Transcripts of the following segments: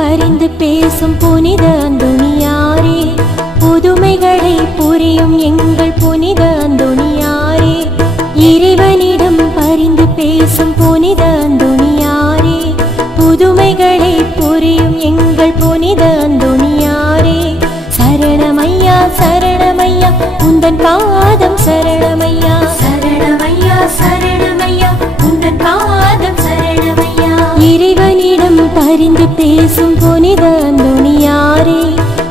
பரிந்து பேசும் புனித அந்தோணியாரே, புதுமைகளை புரியும் எங்கள் புனித அந்தோணியாரே, இறைவனிடம் பரிந்து பேசும் புனித அந்தோணியாரே, புதுமைகளை புரியும் எங்கள் புனித அந்தோணியாரே, சரணமையா சரணமையா உந்தன் பாதம் சரணமையா, சரணமையா சரணமையா உந்தன் பாதம் சரணமையா. இறைவனிடம் பரிந்து பேசும் புனித அந்தோணியாரே,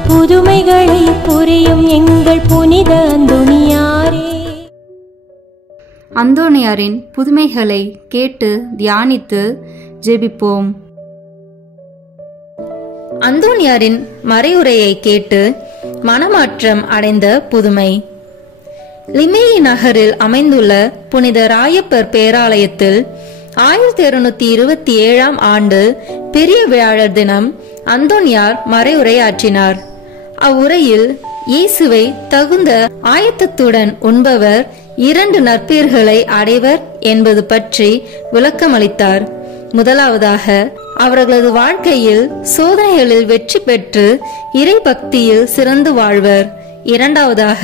புதுமைகளை புரியும் எங்கள் புனித அந்தோணியாரே. அந்தோணியாரின் புதுமைகளை கேட்டு தியானித்து ஜெபிப்போம். அந்தோணியாரின் மறையுரையை கேட்டு மனமாற்றம் அடைந்த புதுமை. லிமேயி நகரில் அமைந்துள்ள புனித ராயப்பர் பேராலயத்தில் 1227 ஆண்டு பெரிய வியாழர் தினம் அந்தோணியார் மறையுரையாற்றினார். அவ்வுரையில் இயேசுவை தகுந்த ஆயத்தத்துடன் உண்பவர் 2 நற்பேறுகளை அடைவர் என்பது பற்றி விளக்கமளித்தார். முதலாவதாக, அவர்களது வாழ்க்கையில் சோதனைகளில் வெற்றி பெற்று இறை பக்தியில் சிறந்து வாழ்வர். இரண்டாவதாக,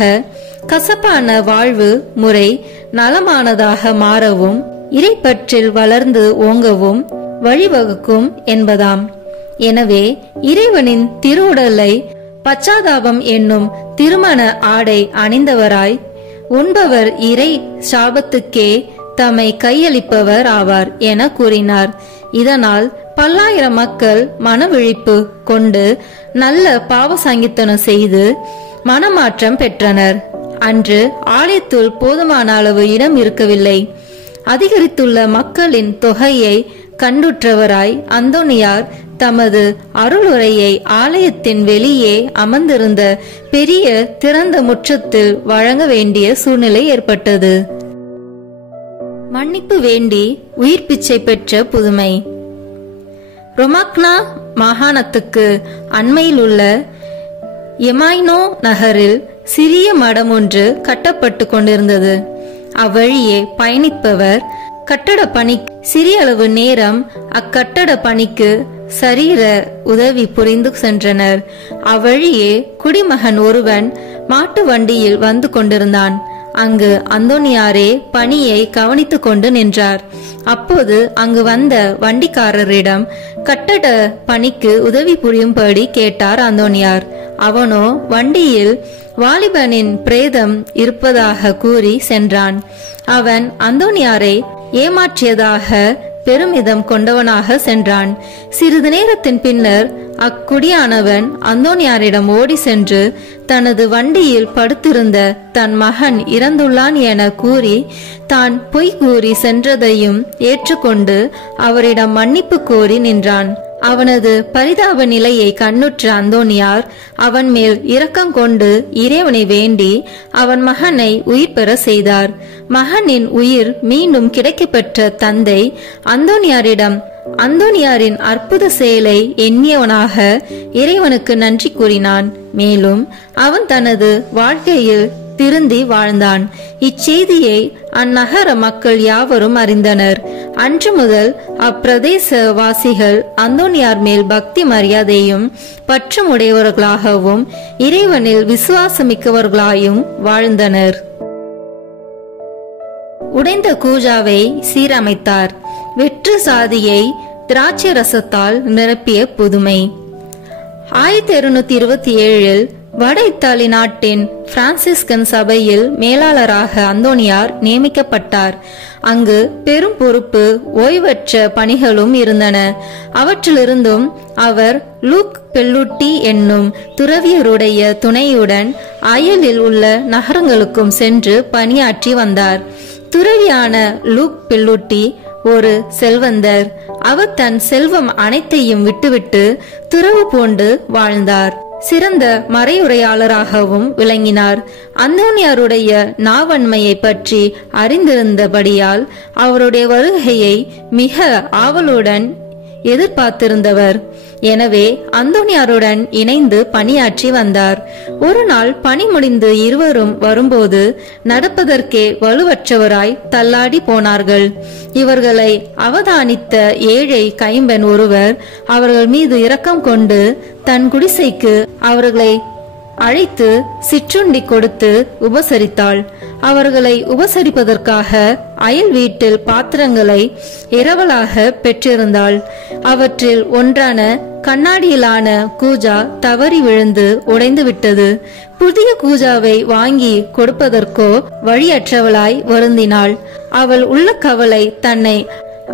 கசப்பான வாழ்வு முறை நலமானதாக மாறவும் இறைப்பற்றில் வளர்ந்து ஓங்கவும் வழிவகுக்கும் என்பதாம். எனவே இறைவனின் திருவுடலை பச்சாதாபம் என்னும் திருமண ஆடை அணிந்தவராய் உண்பவர் இறை சாபத்துக்கே தம்மை கையளிப்பவர் ஆவார் என கூறினார். இதனால் பல்லாயிரம் மக்கள் மனவிழிப்பு கொண்டு நல்ல பாவ சங்கீர்த்தனம் செய்து மனமாற்றம் பெற்றனர். அன்று ஆலயத்துள் போதுமான அளவு இடம் இருக்கவில்லை. அதிகரித்துள்ள மக்களின் தொகையை கண்டுற்றவராய் அந்தோணியார் தமது அருளுரையை ஆலயத்தின் வெளியே அமர்ந்திருந்த பெரிய திறந்த முற்றத்தில் வழங்க வேண்டிய சூழ்நிலை ஏற்பட்டது. மன்னிப்பு வேண்டி உயிர் பிச்சை பெற்ற புதுமை. ரொமாக்னா மாகாணத்துக்கு அண்மையில் உள்ள எமாய்னோ நகரில் சிறிய மடம் ஒன்று கட்டப்பட்டு கொண்டிருந்தது. அவ்வழியே பயணிப்பவர் கட்டட பணி சிறிய அளவு நேரம் அக்கட்டட பணிக்கு சரீர உதவி புரிந்து சென்றனர். அவ்வழியே குடிமகன் ஒருவன் மாட்டு வண்டியில் வந்து கொண்டிருந்தான். அங்கு அந்தோணியாரே பணியை கவனித்து கொண்டு நின்றார். அப்போது அங்கு வந்த வண்டிக்காரரிடம் கட்டட பணிக்கு உதவி புரியும்படி கேட்டார் அந்தோணியார். அவனோ வண்டியில் வாலிபனின் பிரேதம் இருப்பதாக கூறி சென்றான். அவன் அந்தோணியாரை ஏமாற்றியதாக பெருமிதம் கொண்டவனாக சென்றான். சிறிது நேரத்தின் பின்னர் அக்குடியானவன் அந்தோணியாரிடம் ஓடி சென்று தனது வண்டியில் படுத்திருந்த தன் மகன் இறந்துள்ளான் என கூறி தான் பொய் கூறி சென்றதையும் ஏற்றுக்கொண்டு அவரிடம் மன்னிப்பு கோரி நின்றான். அவனது பரிதாப நிலையை கண்ணுற்ற அந்தோணியார் அவன் மேல் இரக்கம் கொண்டு இறைவனை வேண்டி அவன் மகனை உயிர் பெற செய்தார். மகனின் உயிர் மீண்டும் கிடைக்கப்பெற்ற தந்தை அந்தோணியாரிடம் அந்தோணியாரின் அற்புத செயலை எண்ணியவனாக இறைவனுக்கு நன்றி கூறினான். மேலும் அவன் தனது வாழ்க்கையில் திருந்தி வாழ்ந்தான். இச்செய்தியை அந்நகர மக்கள் யாவரும் அறிந்தனர். அன்று முதல் அப்பிரதேச வாசிகள் அந்தோணியார் மேல் பக்தி மரியாதையும் பற்றும் உடையவர்களாகவும் இறைவனில் விசுவாசமிக்கவர்களாயும் வாழ்ந்தனர். உடைந்த கூஜாவை சீரமைத்தார். வெற்று சாதியை திராட்சை ரசத்தால் நிரப்பிய புதுமை. 1227 வட இத்தாலி நாட்டின் பிரான்சிஸ்கன் சபையில் மேலாளராக அந்தோணியார் நியமிக்கப்பட்டார். அங்கு பெரும் பொறுப்பு ஓய்வற்ற பணிகளும் இருந்தன. அவற்றிலிருந்தும் அவர் லூக் பெல்லுட்டி என்னும் துறவியருடைய துணையுடன் அயலில் உள்ள நகரங்களுக்கும் சென்று பணியாற்றி வந்தார். துறவியான லூக் பெல்லுட்டி ஒரு செல்வந்தர். அவர் தன் செல்வம் அனைத்தையும் விட்டுவிட்டு துறவு பூண்டு வாழ்ந்தார். சிறந்த மறையுரையாளராகவும் விளங்கினார். அந்தோணியாருடைய நாவன்மையை பற்றி அறிந்திருந்தபடியால் அவருடைய வருகையை மிக ஆவலுடன் எதிர்பார்த்திருந்தவர். எனவே அந்தோனியாருடன் இணைந்து பணியாற்றி வந்தார். ஒரு நாள் பணி முடிந்து இருவரும் வரும்போது நடப்பதற்கே வலுவற்றவராய் தள்ளாடி போனார்கள். இவர்களை அவதானித்த ஏழை கைம்பெண் ஒருவர் அவர்கள் மீது இரக்கம் கொண்டு தன் குடிசைக்கு அவர்களை அழைத்து சிற்றுண்டி கொடுத்து உபசரித்தாள். அவர்களை உபசரிப்பதற்காக அயல் வீட்டில் பாத்திரங்களை இரவலாக பெற்றிருந்தாள். அவற்றில் ஒன்றான கண்ணாடியிலான கூஜா தவறி விழுந்து உடைந்து விட்டது. புதிய கூஜாவை வாங்கி கொடுப்பதற்கோ வழியற்றவளாய் வருந்தினாள். அவள் உள்ள கவலை தன்னை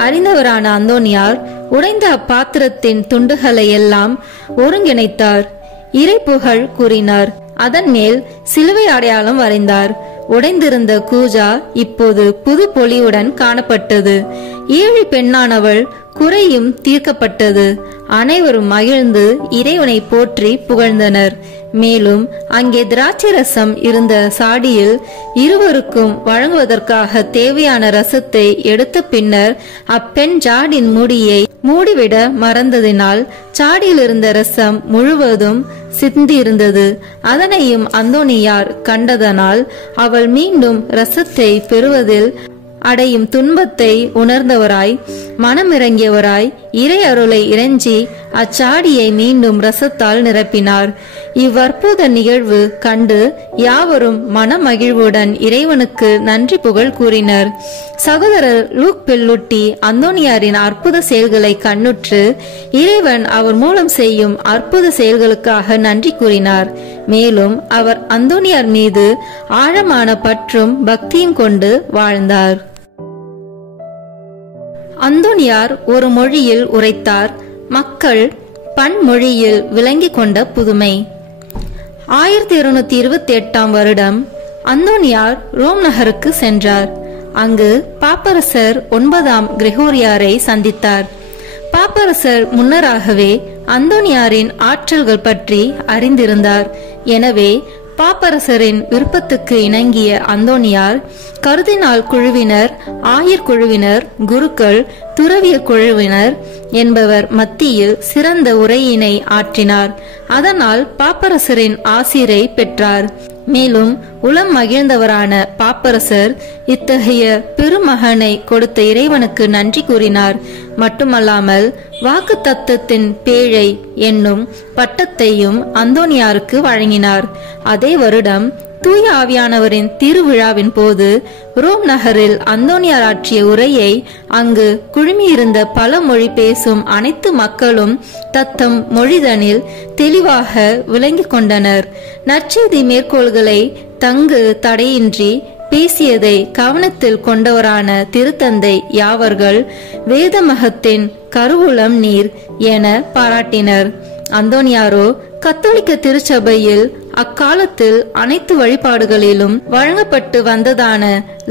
அறிந்தவரான அந்தோனியார் உடைந்த அப்பாத்திரத்தின் துண்டுகளை எல்லாம் ஒருங்கிணைத்தார். இறைப்புகழ் கூறினார். அதன் மேல் சிலுவை அடையாளம் வரைந்தார். உடைந்திருந்த கூஜா இப்போது புது பொலிவுடன் காணப்பட்டது. ஏழை பெண்ணானவள் குறையும் தீர்க்கப்பட்டது. அனைவரும் மகிழ்ந்து இறைவனை போற்றி புகழ்ந்தனர். மேலும் அங்கே திராட்சை ரசம் இருந்த சாடியில் இருவருக்கும் வழங்குவதற்காக தேவையான ரசத்தை எடுத்த பின்னர் அப்பெண் ஜாடின் மூடியை மூடிவிட மறந்ததினால் சாடியில் இருந்த ரசம் முழுவதும் சிந்தியிருந்தது. அதனையும் அந்தோனியார் கண்டதனால் அவள் மீண்டும் ரசத்தை பெறுவதில் அடையும் துன்பத்தை உணர்ந்தவராய் மனமிறங்கியவராய் இறை அருளை இறைஞ்சி அச்சாடியை மீண்டும் ரசத்தால் நிரப்பினார். இவ்வற்புத நிகழ்வு கண்டு யாவரும் மனமகிழ்வுடன் இறைவனுக்கு நன்றி புகழ் கூறினர். சகோதரர் லூக் பெல்லுட்டி அந்தோனியாரின் அற்புத செயல்களை கண்ணுற்று இறைவன் அவர் மூலம் செய்யும் அற்புத செயல்களுக்காக நன்றி கூறினார். மேலும் அவர் அந்தோனியார் மீது ஆழமான பற்றும் பக்தியும் கொண்டு வாழ்ந்தார். அந்தோனியார் ஒரு மொழியில் உரைத்தார். மக்கள் பன்மொழியில் விளங்கி கொண்ட புதுமை. 1228 வருடம் அந்தோனியார் ரோம் நகருக்கு சென்றார். அங்கு பாப்பரசர் 9ஆம் கிரெகோரியாரை சந்தித்தார். பாப்பரசர் முன்னராகவே அந்தோனியாரின் ஆற்றல்கள் பற்றி அறிந்திருந்தார். எனவே பாப்பரசரின் விருப்பத்துக்கு இணங்கிய அந்தோனியார் கருதினால் குழுவினர், ஆயர் குழுவினர், குருக்கள், துறவியர் குழுவினர் என்பவர் மத்தியில் சிறந்த உரையினை ஆற்றினார். அதனால் பாப்பரசரின் ஆசிரை பெற்றார். மேலும் உளம் மகிழ்ந்தவரான பாப்பரசர் இத்தகைய பெருமகனை கொடுத்த இறைவனுக்கு நன்றி கூறினார். மட்டுமல்லாமல் வாக்கு தத்தத்தின் பேழை என்னும் பட்டத்தையும் அந்தோனியாருக்கு வழங்கினார். அதே வருடம் தூய ஆவியானவரின் திருவிழாவின் போது ரோம் நகரில் அந்தோனியார் ஆற்றிய உரையை அங்கு குழுமியிருந்த பல மொழி பேசும் அனைத்து மக்களும் தத்தம் மொழிதனில் தெளிவாக விளங்கி கொண்டனர். நற்செய்தி மேற்கோள்களை தங்கு தடையின்றி பேசியதை கவனத்தில் கொண்டவரான திருத்தந்தை யாவர்கள் வேதமகத்தின் கருவூலம் நீர் என பாராட்டினர். அந்தோனியாரோ கத்தோலிக்க திருச்சபையில் அக்காலத்தில் அனைத்து வழிபாடுகளிலும் வழங்கப்பட்டு வந்ததான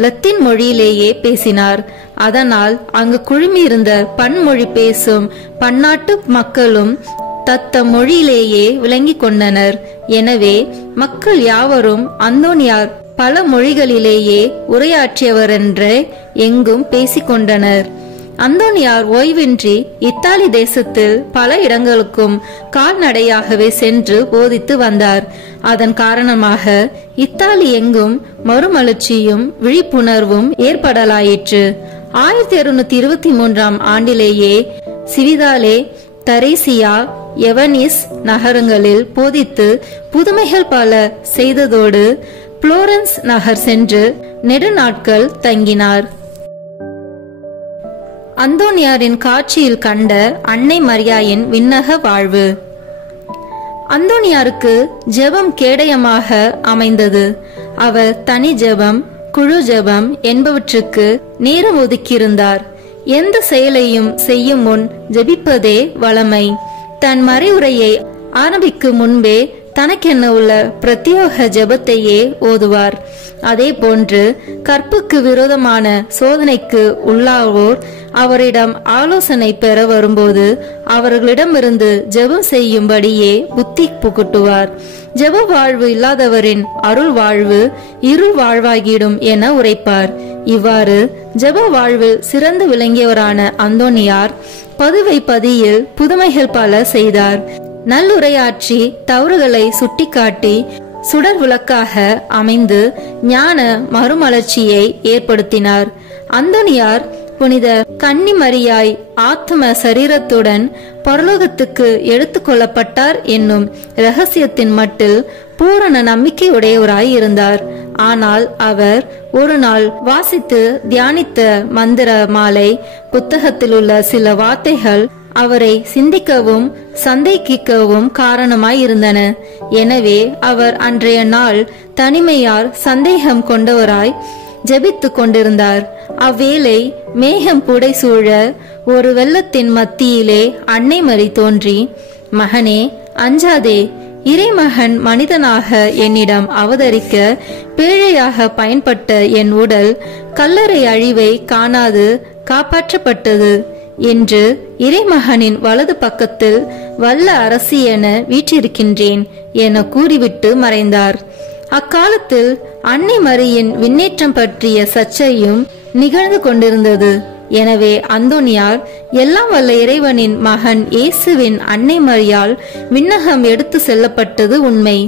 லத்தீன் மொழியிலேயே பேசினார். அதனால் அங்கு குழுமியிருந்த பன்மொழி பேசும் பன்னாட்டு மக்களும் தத்தம் மொழியிலேயே விளங்கி கொண்டனர். எனவே மக்கள் யாவரும் அந்தோனியார் பல மொழிகளிலேயே உரையாற்றியவரென்றே எங்கும் பேசிக்கொண்டனர். அந்தோனியார் ஓய்வின்றி இத்தாலி தேசத்தில் பல இடங்களுக்கும் கால்நடையாகவே சென்று போதித்து வந்தார். அதன் காரணமாக இத்தாலி எங்கும் மறுமலர்ச்சியும் விழிப்புணர்வும் ஏற்படலாயிற்று. 1223 ஆண்டிலேயே சிவிதாலே, தரேசியா, எவனிஸ் நகரங்களில் போதித்து புதுமைகள் பல செய்ததோடு புளோரன்ஸ் நகர் சென்று நெடுநாட்கள் தங்கினார். அந்தோனியாரின் காட்சியில் கண்ட அன்னை மரியாயின் விண்ணக வாழ்வு. அந்தோனியாருக்கு ஜெபம் கேடயமாக அமைந்தது. அவர் தனி ஜெபம், குழு ஜெபம் என்பவற்றுக்கு நேரம் ஒதுக்கியிருந்தார். எந்த செயலையும் செய்யும் முன் ஜெபிப்பதே வளமை. தன் மறைவுரையை ஆரம்பிக்கும் முன்பே தனக்கென்ன உள்ள பிரத்யோக ஜெபத்தையே ஓதுவார். அதே போன்று கற்புக்கு விரோதமான சோதனைக்கு உள்ளாவோர் அவரிடம் ஆலோசனை பெற வரும்போது அவர்களிடமிருந்து ஜெபம் செய்யும்படியே புத்தி புகட்டுவார். ஜெப வாழ்வு இல்லாதவரின் அருள் வாழ்வு இருள் வாழ்வாகிடும் என உரைப்பார். இவ்வாறு ஜெப வாழ்வில் சிறந்து விளங்கியவரான அந்தோனியார் பதுவை பதியில் புதுமைகள் பல செய்தார். நல்லுரையாற்றி தவறுகளை சுட்டிக்காட்டி சுடர் விளக்காக அமைந்து ஞான மறுமலர்ச்சியை ஏற்படுத்தினார். அந்தோனியார் புனித கன்னிமரியாய் ஆத்ம சரீரத்துடன் பரலோகத்துக்கு எடுத்துக் கொள்ளப்பட்டார் என்னும் இரகசியத்தின் மட்டில் பூரண நம்பிக்கையுடையவராய் இருந்தார். ஆனால் அவர் ஒரு நாள் வாசித்து தியானித்த மந்திர மாலை புத்தகத்தில் உள்ள சில வார்த்தைகள் அவரை சிந்திக்கவும் சந்தேகிக்கவும் காரணமாய் இருந்தன. எனவே அவர் அன்றைய நாள் தனிமையார் சந்தேகம் கொண்டவராய் ஜெபித்துக் கொண்டிருந்தார். அவ்வேளை மேகம் புடை சூழ ஒரு வெள்ளத்தின் மத்தியிலே அன்னை மரி தோன்றி, மகனே அஞ்சாதே, இறைமகன் மனிதனாக என்னிடம் அவதரிக்க பேழையாக பயன்பட்ட என் உடல் கல்லறை அழிவை காணாது காப்பாற்றப்பட்டது என்று இறைமகனின் வலது பக்கத்தில் வல்ல அரசி என வீற்றிருக்கின்றேன் என கூறிவிட்டு மறைந்தார். அக்காலத்தில் அன்னை மரியின் விண்ணேற்றம் பற்றிய சர்ச்சையும் நிகழ்ந்து கொண்டிருந்தது. எனவே அந்தோனியார் எல்லாம் வல்ல இறைவனின் மகன் இயேசுவின் அன்னை மரியால் விண்ணகம் எடுத்து செல்லப்பட்டது உண்மை.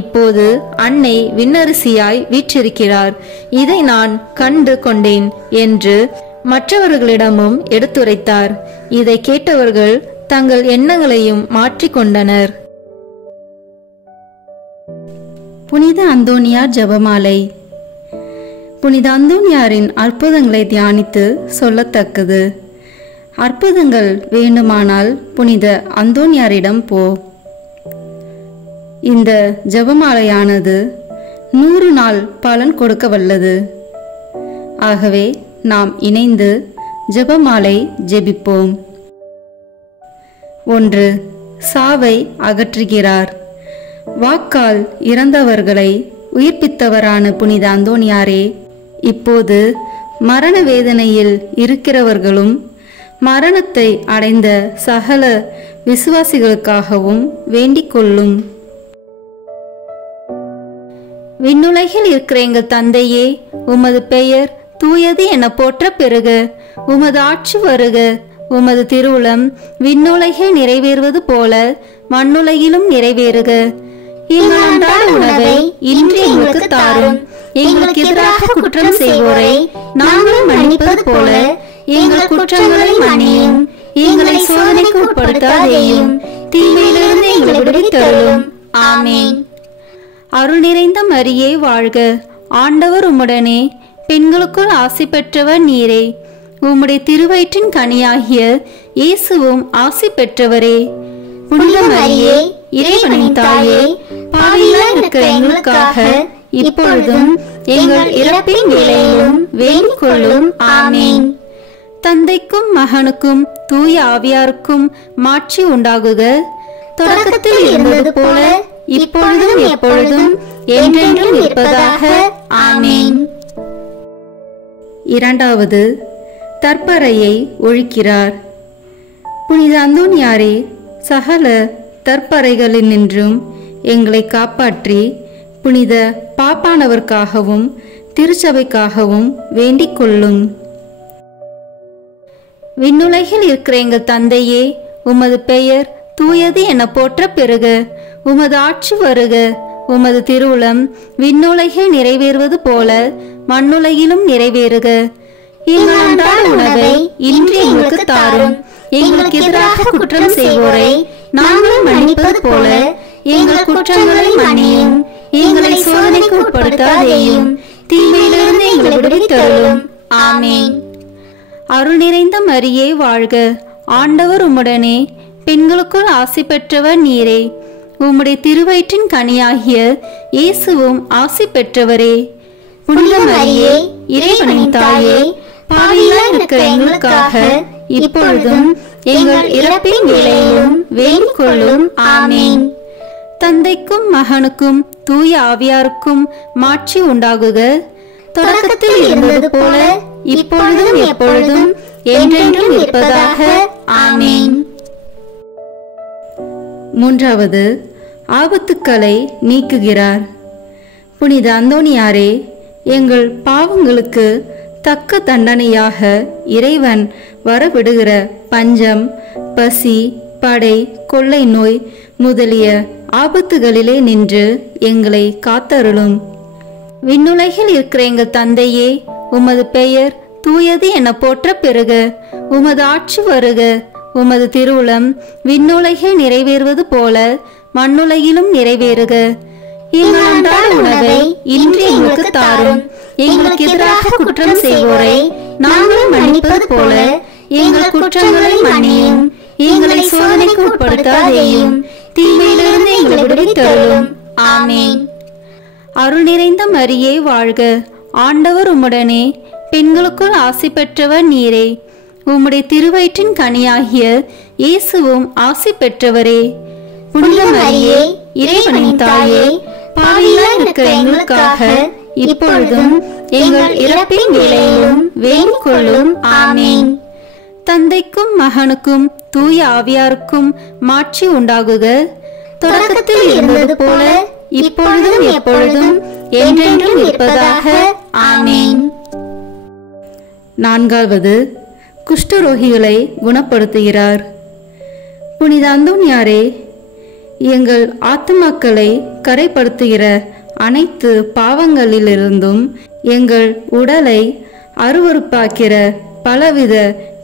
இப்போது அன்னை விண்ணரசியாய் வீற்றிருக்கிறார், இதை நான் கண்டு கொண்டேன் என்று மற்றவர்களிடமும் எடுத்துரைத்தார். இதை கேட்டவர்கள் தங்கள் எண்ணங்களையும் மாற்றிக்கொண்டனர். புனித அந்தோனியார் ஜெபமாலை. புனித அந்தோனியாரின் அற்புதங்களை தியானித்து சொல்லத்தக்கது. அற்புதங்கள் வேண்டுமானால் புனித அந்தோனியாரிடம் போ. இந்த ஜெபமாலையானது 100 நாள் பலன் கொடுக்க வல்லது. ஆகவே நாம் இணைந்து ஜெபமாலை ஜெபிப்போம். 1. சாவை அகற்றுகிறார். வாக்கால் இறந்தவர்களை உயிர்ப்பித்தவரான புனித அந்தோனியாரே, இப்போது மரண வேதனையில் இருக்கிறவர்களும் மரணத்தை அடைந்த சகல விசுவாசிகளுக்காகவும் வேண்டிக் கொள்ளும். விண்ணுலகில் இருக்கிற எங்கள் தந்தையே, உமது பெயர் தூயது என போற்ற பெறுக. உமது ஆட்சி வருக. உமது திருவுளம் விண்ணுலகில் நிறைவேறுவது போல மண்ணுலகிலும் நிறைவேறுக. எங்கள் அன்றாட உணவை இன்று எங்களுக்கு தாரும். எங்களுக்கு எதிராக குற்றம் செய்வோரை நாங்கள் மன்னிப்பது போல எங்கள் குற்றங்களை மன்னியும். எங்களை சோதனைக்கு உட்படுத்தாதேயும், தீமையிலிருந்து எங்களை விடுவித்தருளும். ஆமேன். அருள் நிறைந்த மரியே வாழ்க. ஆண்டவர் உம்முடனே, பெண்களுக்குள் ஆசி பெற்றவர் நீரே. உம்முடைய திருவயிற்றின் கனியாகிய இயேசுவும் ஆசி பெற்றவரே. புனித மரியே, இறைவனின் தாயே, பாவிகளாய் இருக்கிற எங்களுக்காக இப்பொழுதும் எங்கள் இறப்பின் வேளையிலும் வேண்டிக் கொள்ளும். ஆமேன். தந்தைக்கும் மகனுக்கும் தூய ஆவியாருக்கும் மாட்சி உண்டாகுக. தொடக்கத்தில் இருந்தது போல இப்பொழுதும் எப்பொழுதும் என்றென்றும் இருப்பதாக. ஆமேன். 2. தற்பறையை ஒழிக்கிறார். புனித அந்தோனியாரே, சகல தற்பறைகளினின்றும் எங்களை காப்பாற்றி புனித பாப்பானவர்க்காகவும் திருச்சபைக்காகவும் வேண்டிக் கொள்ளும். விண்ணுலகில் இருக்கிற எங்கள் தந்தையே, உமது பெயர் தூயது என போற்ற பெறுக. உமது ஆட்சி வருக. உமது திருவுளம் விண்ணுலகில் நிறைவேறுவது போல மண்ணுலகிலும் நிறைவேறுக. எங்கள் அன்றாட உணவை இன்று எங்களுக்கு தாரும். எங்களுக்கு எதிராக குற்றம் செய்வோரை நாங்கள் மன்னிப்பது போல எங்கள் குற்றங்களை மன்னியும். எங்களை சோதனைக்கு உட்படுத்தாதேயும், தீமையிலிருந்து எங்களை விடுவித்தருளும். ஆமேன். அருள் நிறைந்த மரியே வாழ்க. ஆண்டவர் உம்முடனே, பெண்களுக்குள் ஆசி பெற்றவர் நீரே. உம்முடைய திருவயிற்றின் கனியாகிய இயேசுவும் ஆசி பெற்றவரே. புனித மரியே, இறைவனின் தாயே, பாவிகளாய் இருக்கிற எங்களுக்காக இப்பொழுதும் எங்கள் இறப்பின் வேளையிலும் வேண்டிக் கொள்ளும். ஆமேன். தந்தைக்கும் மகனுக்கும் தூய ஆவியாருக்கும் மாட்சி உண்டாகுக. தொடக்கத்தில் இருந்தது போல இப்பொழுதும் எப்பொழுதும் என்றென்றும் இருப்பதாக. ஆமேன். 3. ஆபத்துக்களை நீக்குகிறார். புனித அந்தோணியாரே, எங்கள் பாவங்களுக்கு தக்க தண்டனையாக இறைவன் வரவிடுகிற பஞ்சம், பசி, படை, கொள்ளை நோய் முதலிய ஆபத்துகளிலே நின்று எங்களை காத்தருளும். விண்ணுலகில் இருக்கிற எங்கள் தந்தையே, உமது பெயர் தூயது என போற்ற பெறுக. உமது ஆட்சி வருக. உமது திருவுளம் விண்ணுலகில் நிறைவேறுவது போல மண்ணுலகிலும் நிறைவேறுக. எங்கள் அன்றாட உணவை இன்று எங்களுக்கு தாரும். எங்களுக்கு எதிராக குற்றம் செய்வோரை நாங்கள் மன்னிப்பது போல எங்கள் குற்றங்களை மன்னியும். எங்களை சோதனைக்கு உட்படுத்தாதேயும், தீமையிலிருந்து எங்களை விடுவித்தருளும். ஆமேன். அருள் நிறைந்த மரியே வாழ்க. ஆண்டவர் உம்முடனே, பெண்களுக்குள் ஆசி பெற்றவர் நீரே. உம்முடைய திருவயிற்றின் கனியாகிய இயேசுவும் ஆசி பெற்றவரே. புனித மரியே, இறைவனின் தாயே, பாவிகளாய் இருக்கிற எங்களுக்காக இப்பொழுதும் எங்கள் இறப்பின் வேளையிலும் வேண்டிக் கொள்ளும். ஆமேன். தந்தைக்கும் மகனுக்கும் தூய ஆவியாருக்கும் மாட்சி உண்டாகுக. தொடக்கத்தில் இருந்தது போல இப்பொழுதும் எப்பொழுதும் என்றென்றும் இருப்பதாக. ஆமேன். நான்காவது, குஷ்டரோகிகளை குணப்படுத்துகிறார். புனித அந்தோணியாரே, எங்கள் ஆத்துமாக்களை கரைப்படுத்துகிற அனைத்து பாவங்களிலிருந்தும் எங்கள் உடலை அருவருப்பாக்கிற பலவித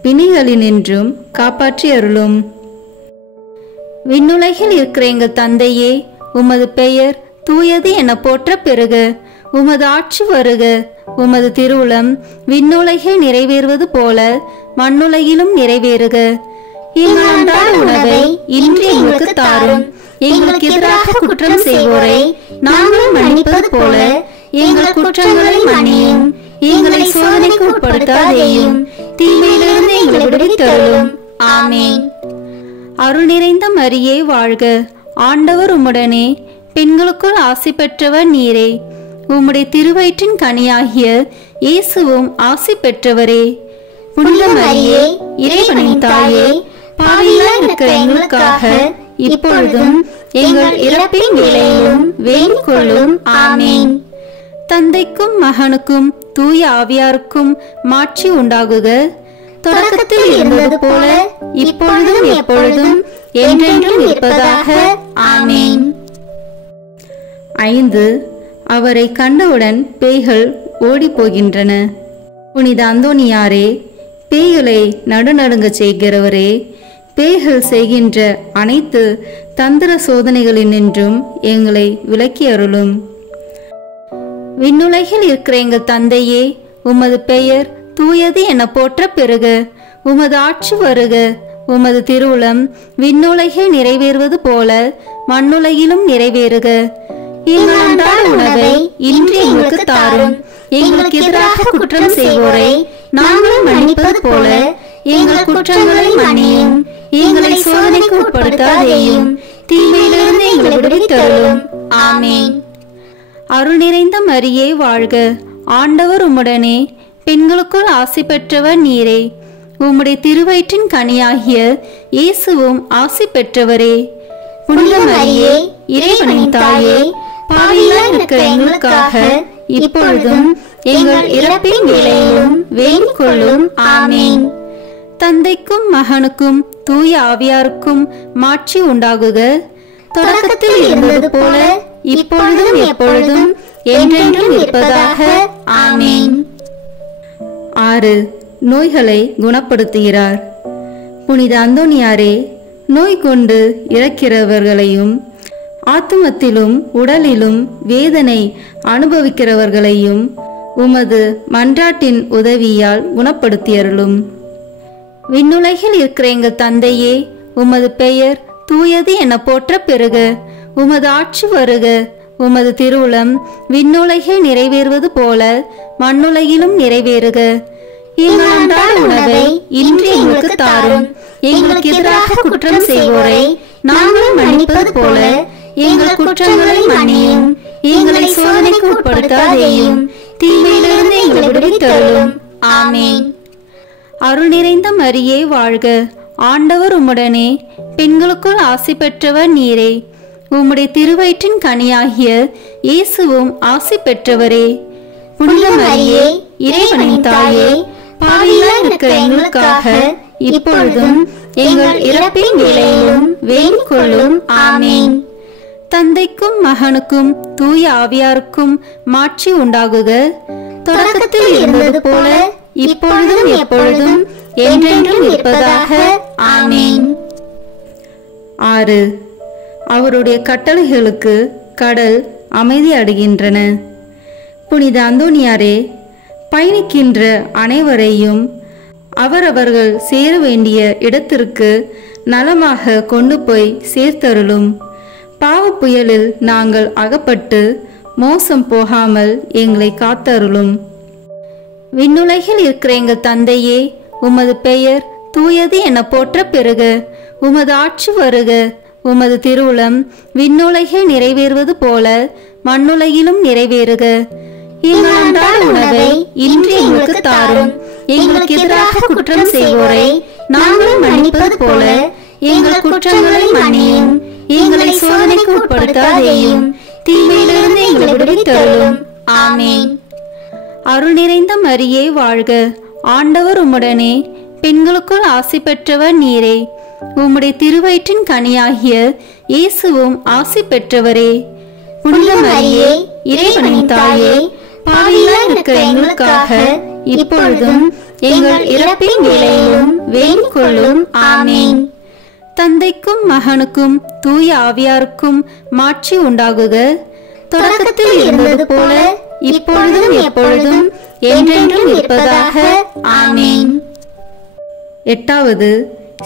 பிணிகளினின்றும் காப்பாற்றி அருளும். விண்ணுலகில் இருக்கிற எங்கள் தந்தையே, உமது பெயர் தூயது என போற்ற பெறுக. உமது ஆட்சி வருக. உமது திருவுளம் விண்ணுலகில் நிறைவேறுவது போல மண்ணுலகிலும் நிறைவேறுக. எங்கள் அன்றாட உணவை இன்று எங்களுக்கு தாரும். எங்களுக்கு எதிராக குற்றம் செய்வோரை நாங்கள் மன்னிப்பது போல எங்கள் குற்றங்களை மன்னியும். எங்களை சோதனைக்கு உட்படுத்தாதேயும், தீமையிலிருந்து எங்களை விடுவித்தருளும். ஆமேன். அருள் நிறைந்த மரியே வாழ்க. ஆண்டவர் உம்முடனே, பெண்களுக்குள் ஆசி பெற்றவர் நீரே. உம்முடைய திருவயிற்றின் கனியாகிய இயேசுவும் ஆசி பெற்றவரே. புனித மரியே, இறைவனின் தாயே, பாவிகளாய் இருக்கிற எங்களுக்காக இப்பொழுதும் எங்கள் இறப்பின் வேளையிலும் வேண்டிக் கொள்ளும். ஆமேன். தந்தைக்கும் மகனுக்கும் தூய ஆவியாருக்கும் மாட்சி உண்டாகுக. தொடக்கத்தில் இருந்தது போல இப்பொழுதும் எப்பொழுதும் என்றென்றும் இருப்பதாக. ஆமேன். 5. அவரை கண்டவுடன் பேய்கள் ஓடி போகின்றன. புனித அந்தோணியாரே, பேய்களை நடுநடுங்க செய்கிறவரே, பேய்கள் செய்கின்ற அனைத்து தந்திர சோதனைகளினின்றும் எங்களை விலக்கி அருளும். விண்ணுலகில் இருக்கிற எங்கள் தந்தையே, உமது பெயர் தூயது என போற்ற பெறுக. உமது ஆட்சி வருக. உமது திருவுளம் விண்ணுலகில் நிறைவேறுவது போல மண்ணுலகிலும் நிறைவேறுக. எங்கள் அன்றாட உணவை இன்று எங்களுக்கு தாரும். எங்களுக்கு எதிராக குற்றம் செய்வோரை நாங்கள் மன்னிப்பது போல எங்கள் குற்றங்களை மன்னியும். எங்களை சோதனைக்கு உட்படுத்தாதேயும், தீமையிலிருந்து எங்களை விடுவித்தருளும். ஆமேன். அருள் நிறைந்த மரியே வாழ்க. ஆண்டவர் உம்முடனே, பெண்களுக்குள் ஆசி பெற்றவர் நீரே. உம்முடைய திருவயிற்றின் கனியாகிய இயேசுவும் ஆசி பெற்றவரே. புனித மரியே, இறைவனின் தாயே, பாவிகளாய் இருக்கிற எங்களுக்காக இப்பொழுதும் எங்கள் இறப்பின் வேளையிலும் வேண்டிக் கொள்ளும். ஆமேன். தந்தைக்கும் மகனுக்கும் தூய ஆவியாருக்கும் மாட்சி உண்டாகுக. தொடக்கத்தில் இருந்தது போல இப்பொழுதும் எப்பொழுதும் என்றென்றும் இருப்பதாக. ஆமேன். 6. நோய்களை குணப்படுத்துகிறார். புனித அந்தோணியாரே, நோய் கொண்டு இறக்கிறவர்களையும் ஆத்துமத்திலும் உடலிலும் வேதனை அனுபவிக்கிறவர்களையும் உமது மன்றாட்டின் உதவியால் குணப்படுத்தியருளும். விண்ணுலகில் இருக்கிற எங்கள் தந்தையே, உமது பெயர் தூயது என போற்ற பெறுக. உமது ஆட்சி வருக. உமது திருவுளம் விண்ணுலகில் நிறைவேறுவது போல மண்ணுலகிலும் நிறைவேறுக. எங்கள் அன்றாட உணவை இன்று எங்களுக்கு தாரும். எங்களுக்கு எதிராக குற்றம் செய்வோரை நாங்கள் மன்னிப்பது போல எங்கள் குற்றங்களை மன்னியும். எங்களை சோதனைக்கு உட்படுத்தாதேயும், தீமையிலிருந்து எங்களை விடுவித்தருளும். ஆமேன். அருள் நிறைந்த மரியே வாழ்க. ஆண்டவர் உம்முடனே, பெண்களுக்குள் ஆசி பெற்றவர் நீரே. உம்முடைய திருவயிற்றின் கனியாகிய இயேசுவும் ஆசி பெற்றவரே. புனித மரியே, இறைவனின் தாயே, பாவிகளாய் இருக்கிற எங்களுக்காக இப்பொழுதும் எங்கள் இறப்பின் வேளையிலும் வேண்டிக் கொள்ளும். ஆமேன். தந்தைக்கும் மகனுக்கும் தூய ஆவியாருக்கும் மாட்சி உண்டாகுக. தொடக்கத்தில் இருந்தது போல இப்பொழுதும் எப்பொழுதும் என்றென்றும் இருப்பதாக. ஆமேன். 6. அவருடைய கட்டளைகளுக்கு கடல் அமைதி அடைகின்றன. புனித அந்தோனியாரே, பயணிக்கின்ற அனைவரையும் அவரவர்கள் சேர வேண்டிய இடத்திற்கு நலமாக கொண்டு போய் சேர்த்தருளும். பாவ புயலில் நாங்கள் அகப்பட்டு மோசம் போகாமல் எங்களை காத்தருளும். விண்ணுலகில் இருக்கிற எங்கள் தந்தையே, உமது பெயர் தூயது என போற்ற பெறுக. உமது ஆட்சி வருக. உமது திருவுளம் விண்ணுலகில் நிறைவேறுவது போல மண்ணுலகிலும் நிறைவேறுக. எங்கள் அன்றாட உணவை இன்று எங்களுக்கு தாரும். எங்களுக்கு எதிராக குற்றம் செய்வோரை நாங்கள் மன்னிப்பது போல எங்கள் குற்றங்களை மன்னியும். எங்களை சோதனைக்கு உட்படுத்தாதேயும், தீமையிலிருந்து எங்களை விடுவித்தருளும். ஆமேன். அருள் நிறைந்த மரியே வாழ்க. ஆண்டவர் உம்முடனே, பெண்களுக்குள் ஆசி பெற்றவர் நீரே. உம்முடைய திருவயிற்றின் கனியாகிய இயேசுவும் ஆசி பெற்றவரே. புனித மரியே, இறைவனின் தாயே, பாவிகளாய் இருக்கிற எங்களுக்காக இப்பொழுதும் எங்கள் இறப்பின் வேளையிலும் வேண்டிக் கொள்ளும். ஆமேன். தந்தைக்கும் மகனுக்கும் தூய ஆவியாருக்கும் மாட்சி உண்டாகுக. தொடக்கத்தில் இருந்தது போல இப்பொழுதும் எப்பொழுதும் என்றென்றும் இருப்பதாக. ஆமேன். 8.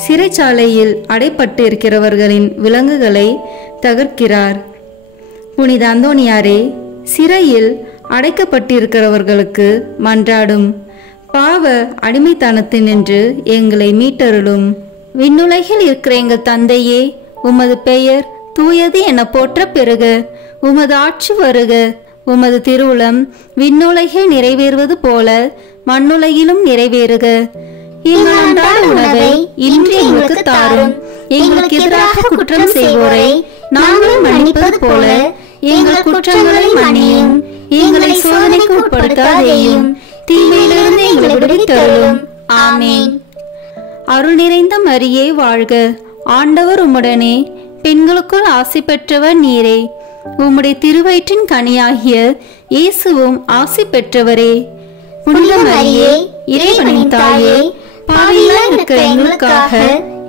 சிறைச்சாலையில் அடைப்பட்டு இருக்கிறவர்களின் விலங்குகளை தகர்க்கிறார். புனித அந்தோனியாரே, சிறையில் அடைக்கப்பட்டிருக்கிறவர்களுக்கு மன்றாடும். பாவ அடிமைத்தனத்தினின்று எங்களை மீட்டருளும். விண்ணுலகில் இருக்கிற எங்கள் தந்தையே, உமது பெயர் தூயது என போற்ற பெறுக. உமது ஆட்சி வருக. உமது திருவுளம் விண்ணுலகில் நிறைவேறுவது போல மண்ணுலகிலும் நிறைவேறுக. எங்கள் அன்றாட உணவை இன்று எங்களுக்கு தாரும். எங்களுக்கு எதிராக குற்றம் செய்வோரை நாங்கள் மன்னிப்பது போல எங்கள் குற்றங்களை மன்னியும். எங்களை சோதனைக்கு உட்படுத்தாதேயும், தீமையிலிருந்து எங்களை விடுவித்தருளும். ஆமேன். அருள் நிறைந்த மரியே வாழ்க. ஆண்டவர் உம்முடனே, பெண்களுக்குள் ஆசி பெற்றவர் நீரே. உம்முடைய திருவயிற்றின் கனியாகிய இயேசுவும் ஆசி பெற்றவரே. புனித மரியே, இறைவனின் தாயே, பாவிகளாய் இருக்கிற எங்களுக்காக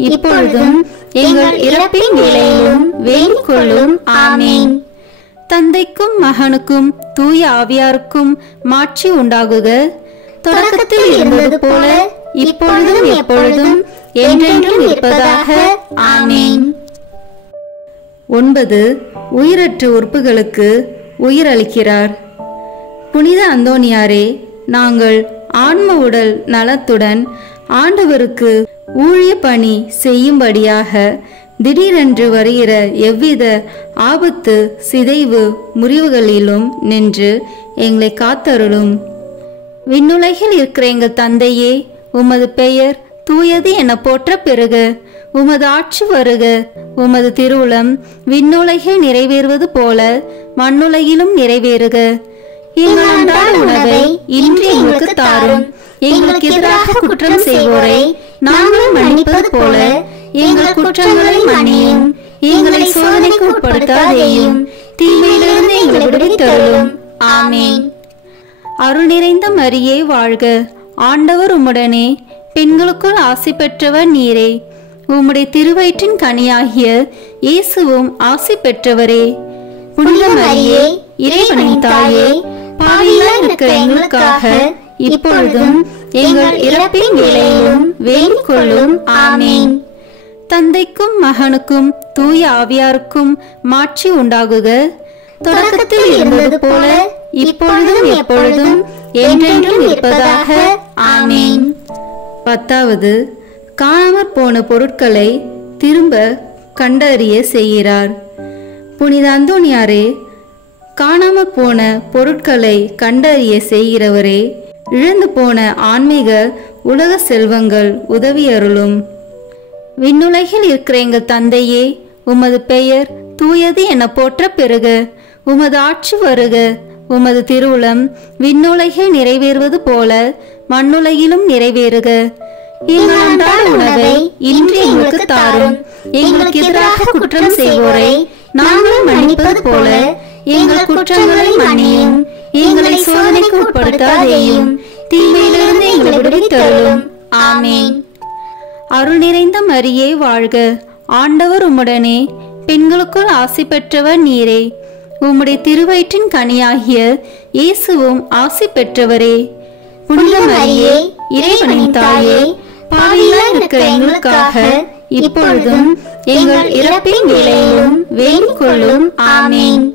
இப்பொழுதும் எங்கள் இறப்பின் வேளையிலும் வேண்டிக் கொள்ளும். ஆமேன். தந்தைக்கும் மகனுக்கும் தூய ஆவியாருக்கும் மாட்சி உண்டாகுக. தொடக்கத்தில் இருந்தது போல இப்பொழுதும் எப்பொழுதும் என்றென்றும் இருப்பதாக. ஆமேன். 9. உயிரற்ற உறுப்புகளுக்கு உயிரளிக்கிறார். புனித அந்தோனியாரே, நாங்கள் ஆன்ம உடல் நலத்துடன் ஆண்டவருக்கு ஊழிய பணி செய்யும்படியாக திடீரென்று வருகிற எவ்வித ஆபத்து, சிதைவு, முறிவுகளிலும் நின்று எங்களை காத்தருளும். விண்ணுலகில் இருக்கிற எங்கள் தந்தையே, உமது பெயர் தூயது என போற்ற பெறுக. உமது ஆட்சி வருக. உமது திருவுளம் விண்ணுலகில் நிறைவேறுவது போல மண்ணுலகிலும் நிறைவேறுக. எங்கள் அன்றாட உணவை இன்று எங்களுக்கு தாரும். எங்களுக்கு எதிராக குற்றம் செய்வோரை நாங்கள் மன்னிப்பது போல எங்கள் குற்றங்களை மன்னியும். எங்களை சோதனைக்கு உட்படுத்தாதேயும், தீமையிலிருந்து எங்களை விடுவித்தருளும். ஆமேன். அருள் நிறைந்த மரியே வாழ்க. ஆண்டவர் உம்முடனே, பெண்களுக்குள் ஆசி பெற்றவர் நீரே. உம்முடைய திருவயிற்றின் கனியாகிய இயேசுவும் ஆசி பெற்றவரே. புனித மரியே, இறைவனின் தாயே, பாவிகளாய் இருக்கிற எங்களுக்காக இப்பொழுதும் எங்கள் இறப்பின் வேளையிலும் வேண்டிக் கொள்ளும். ஆமேன். தந்தைக்கும் மகனுக்கும் தூய ஆவியாருக்கும் மாட்சி உண்டாகுக. தொடக்கத்தில் இருந்தது போல இப்பொழுதும் எப்பொழுதும் என்றென்றும் இருப்பதாக. ஆமேன். 10. காணாமற் போன பொருட்களை திரும்ப கண்டறிய செய்கிறார். புனித அந்தோனியாரே, காணாமற் போன பொருட்களை கண்டறிய செய்கிறவரே, இழந்து போன ஆன்மீக உலக செல்வங்கள் உதவி அருளும். விண்ணுலகில் இருக்கிற எங்கள் தந்தையே, உமது பெயர் தூயது என போற்ற பெறுக. உமது ஆட்சி வருக. உமது திருவுளம் விண்ணுலகில் நிறைவேறுவது போல மண்ணுலகிலும் நிறைவேறுக. எங்கள் அன்றாட உணவை இன்று எங்களுக்கு தாரும். எங்களுக்கு எதிராக குற்றம் செய்வோரை நாங்கள் மன்னிப்பது போல எங்கள் குற்றங்களை மன்னியும். எங்களை சோதனைக்கு உட்படுத்தாதேயும், தீமையிலிருந்து எங்களை விடுவித்தருளும். ஆமேன். அருள் நிறைந்த மரியே வாழ்க. ஆண்டவர் உம்முடனே, பெண்களுக்குள் ஆசி பெற்றவர் நீரே. உம்முடைய திருவயிற்றின் கனியாகிய இயேசுவும் ஆசி பெற்றவரே. புனித மரியே, இறைவனின் தாயே, பாவிகளாய் இருக்கிற எங்களுக்காக இப்பொழுதும் எங்கள் இறப்பின் வேளையிலும் வேண்டிக் கொள்ளும். ஆமேன்.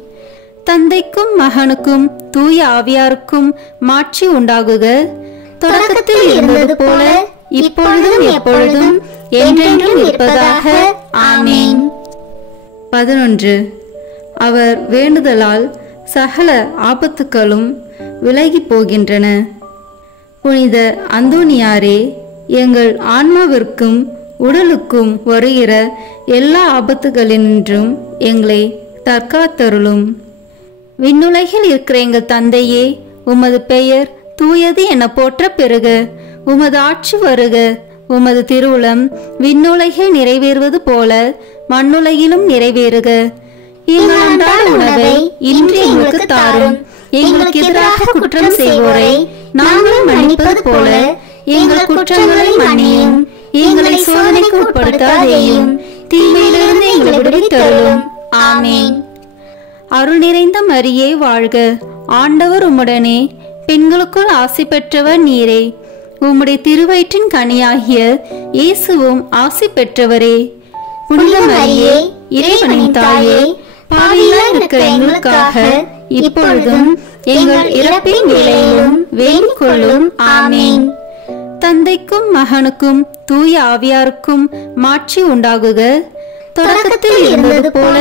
தந்தைக்கும் மகனுக்கும் தூய ஆவியாருக்கும் மாட்சி உண்டாகுக. தொடக்கத்தில் இருந்தது போல இப்பொழுதும் எப்பொழுதும் என்றென்றும் இருப்பதாக. ஆமேன். 11. அவர் வேண்டுதலால் சகல ஆபத்துக்களும் விலகி போகின்றன. புனித அந்தோனியாரே, எங்கள் ஆன்மாவிற்கும் உடலுக்கும் வருகிற எல்லா ஆபத்துகளினின்றும் எங்களை தற்காத்தருளும். விண்ணுலகில் இருக்கிற எங்கள் தந்தையே, உமது பெயர் தூயது என போற்ற பெறுக. உமது ஆட்சி வருக. உமது திருவுளம் விண்ணுலகில் நிறைவேறுவது போல மண்ணுலகிலும் நிறைவேறுக. எங்கள் அன்றாட உணவை இன்று எங்களுக்கு தாரும். எங்களுக்கு எதிராக குற்றம் செய்வோரை நாங்கள் மன்னிப்பது போல எங்கள் குற்றங்களை மன்னியும். எங்களை சோதனைக்கு உட்படுத்தாதேயும், தீமையிலிருந்து எங்களை விடுவித்தருளும். ஆமேன். அருள் நிறைந்த மரியே வாழ்க. ஆண்டவர் உம்முடனே, பெண்களுக்குள் ஆசி பெற்றவர் நீரே. உம்முடைய திருவயிற்றின் கனியாகிய இயேசுவும் ஆசி பெற்றவரே. புனித மரியே, இறைவனின் தாயே, பாவிகளாய் இருக்கிற எங்களுக்காக இப்பொழுதும் எங்கள் இறப்பின் வேளையிலும் வேண்டிக் கொள்ளும். ஆமேன். தந்தைக்கும் மகனுக்கும் தூய ஆவியாருக்கும் மாட்சி உண்டாகுக. தொடக்கத்தில் இருந்தது போல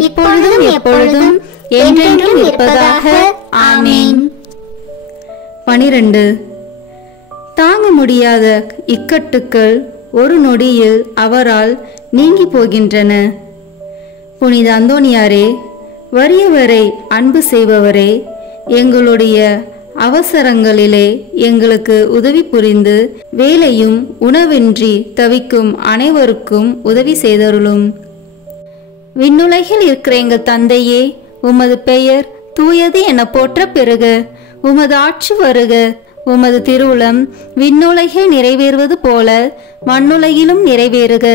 இப்பொழுதும் எப்பொழுதும் என்றென்றும் இருப்பதாக. ஆமேன். 12. தாங்க முடியாத இக்கட்டுக்கள் ஒரு நொடியில் அவரால் நீங்கி போகின்றன. புனித அந்தோனியாரே, வறியவரை அன்பு செய்பவரே, எங்களுடைய அவசரங்களிலே எங்களுக்கு உதவி புரிந்து வேலையும் உணவின்றி தவிக்கும் அனைவருக்கும் உதவி செய்தருளும். விண்ணுலகில் இருக்கிற எங்கள் தந்தையே, உமது பெயர் தூயது என போற்ற பெறுக. உமது ஆட்சி வருக. உமது திருவுளம் விண்ணுலகில் நிறைவேறுவது போல மண்ணுலகிலும் நிறைவேறுக.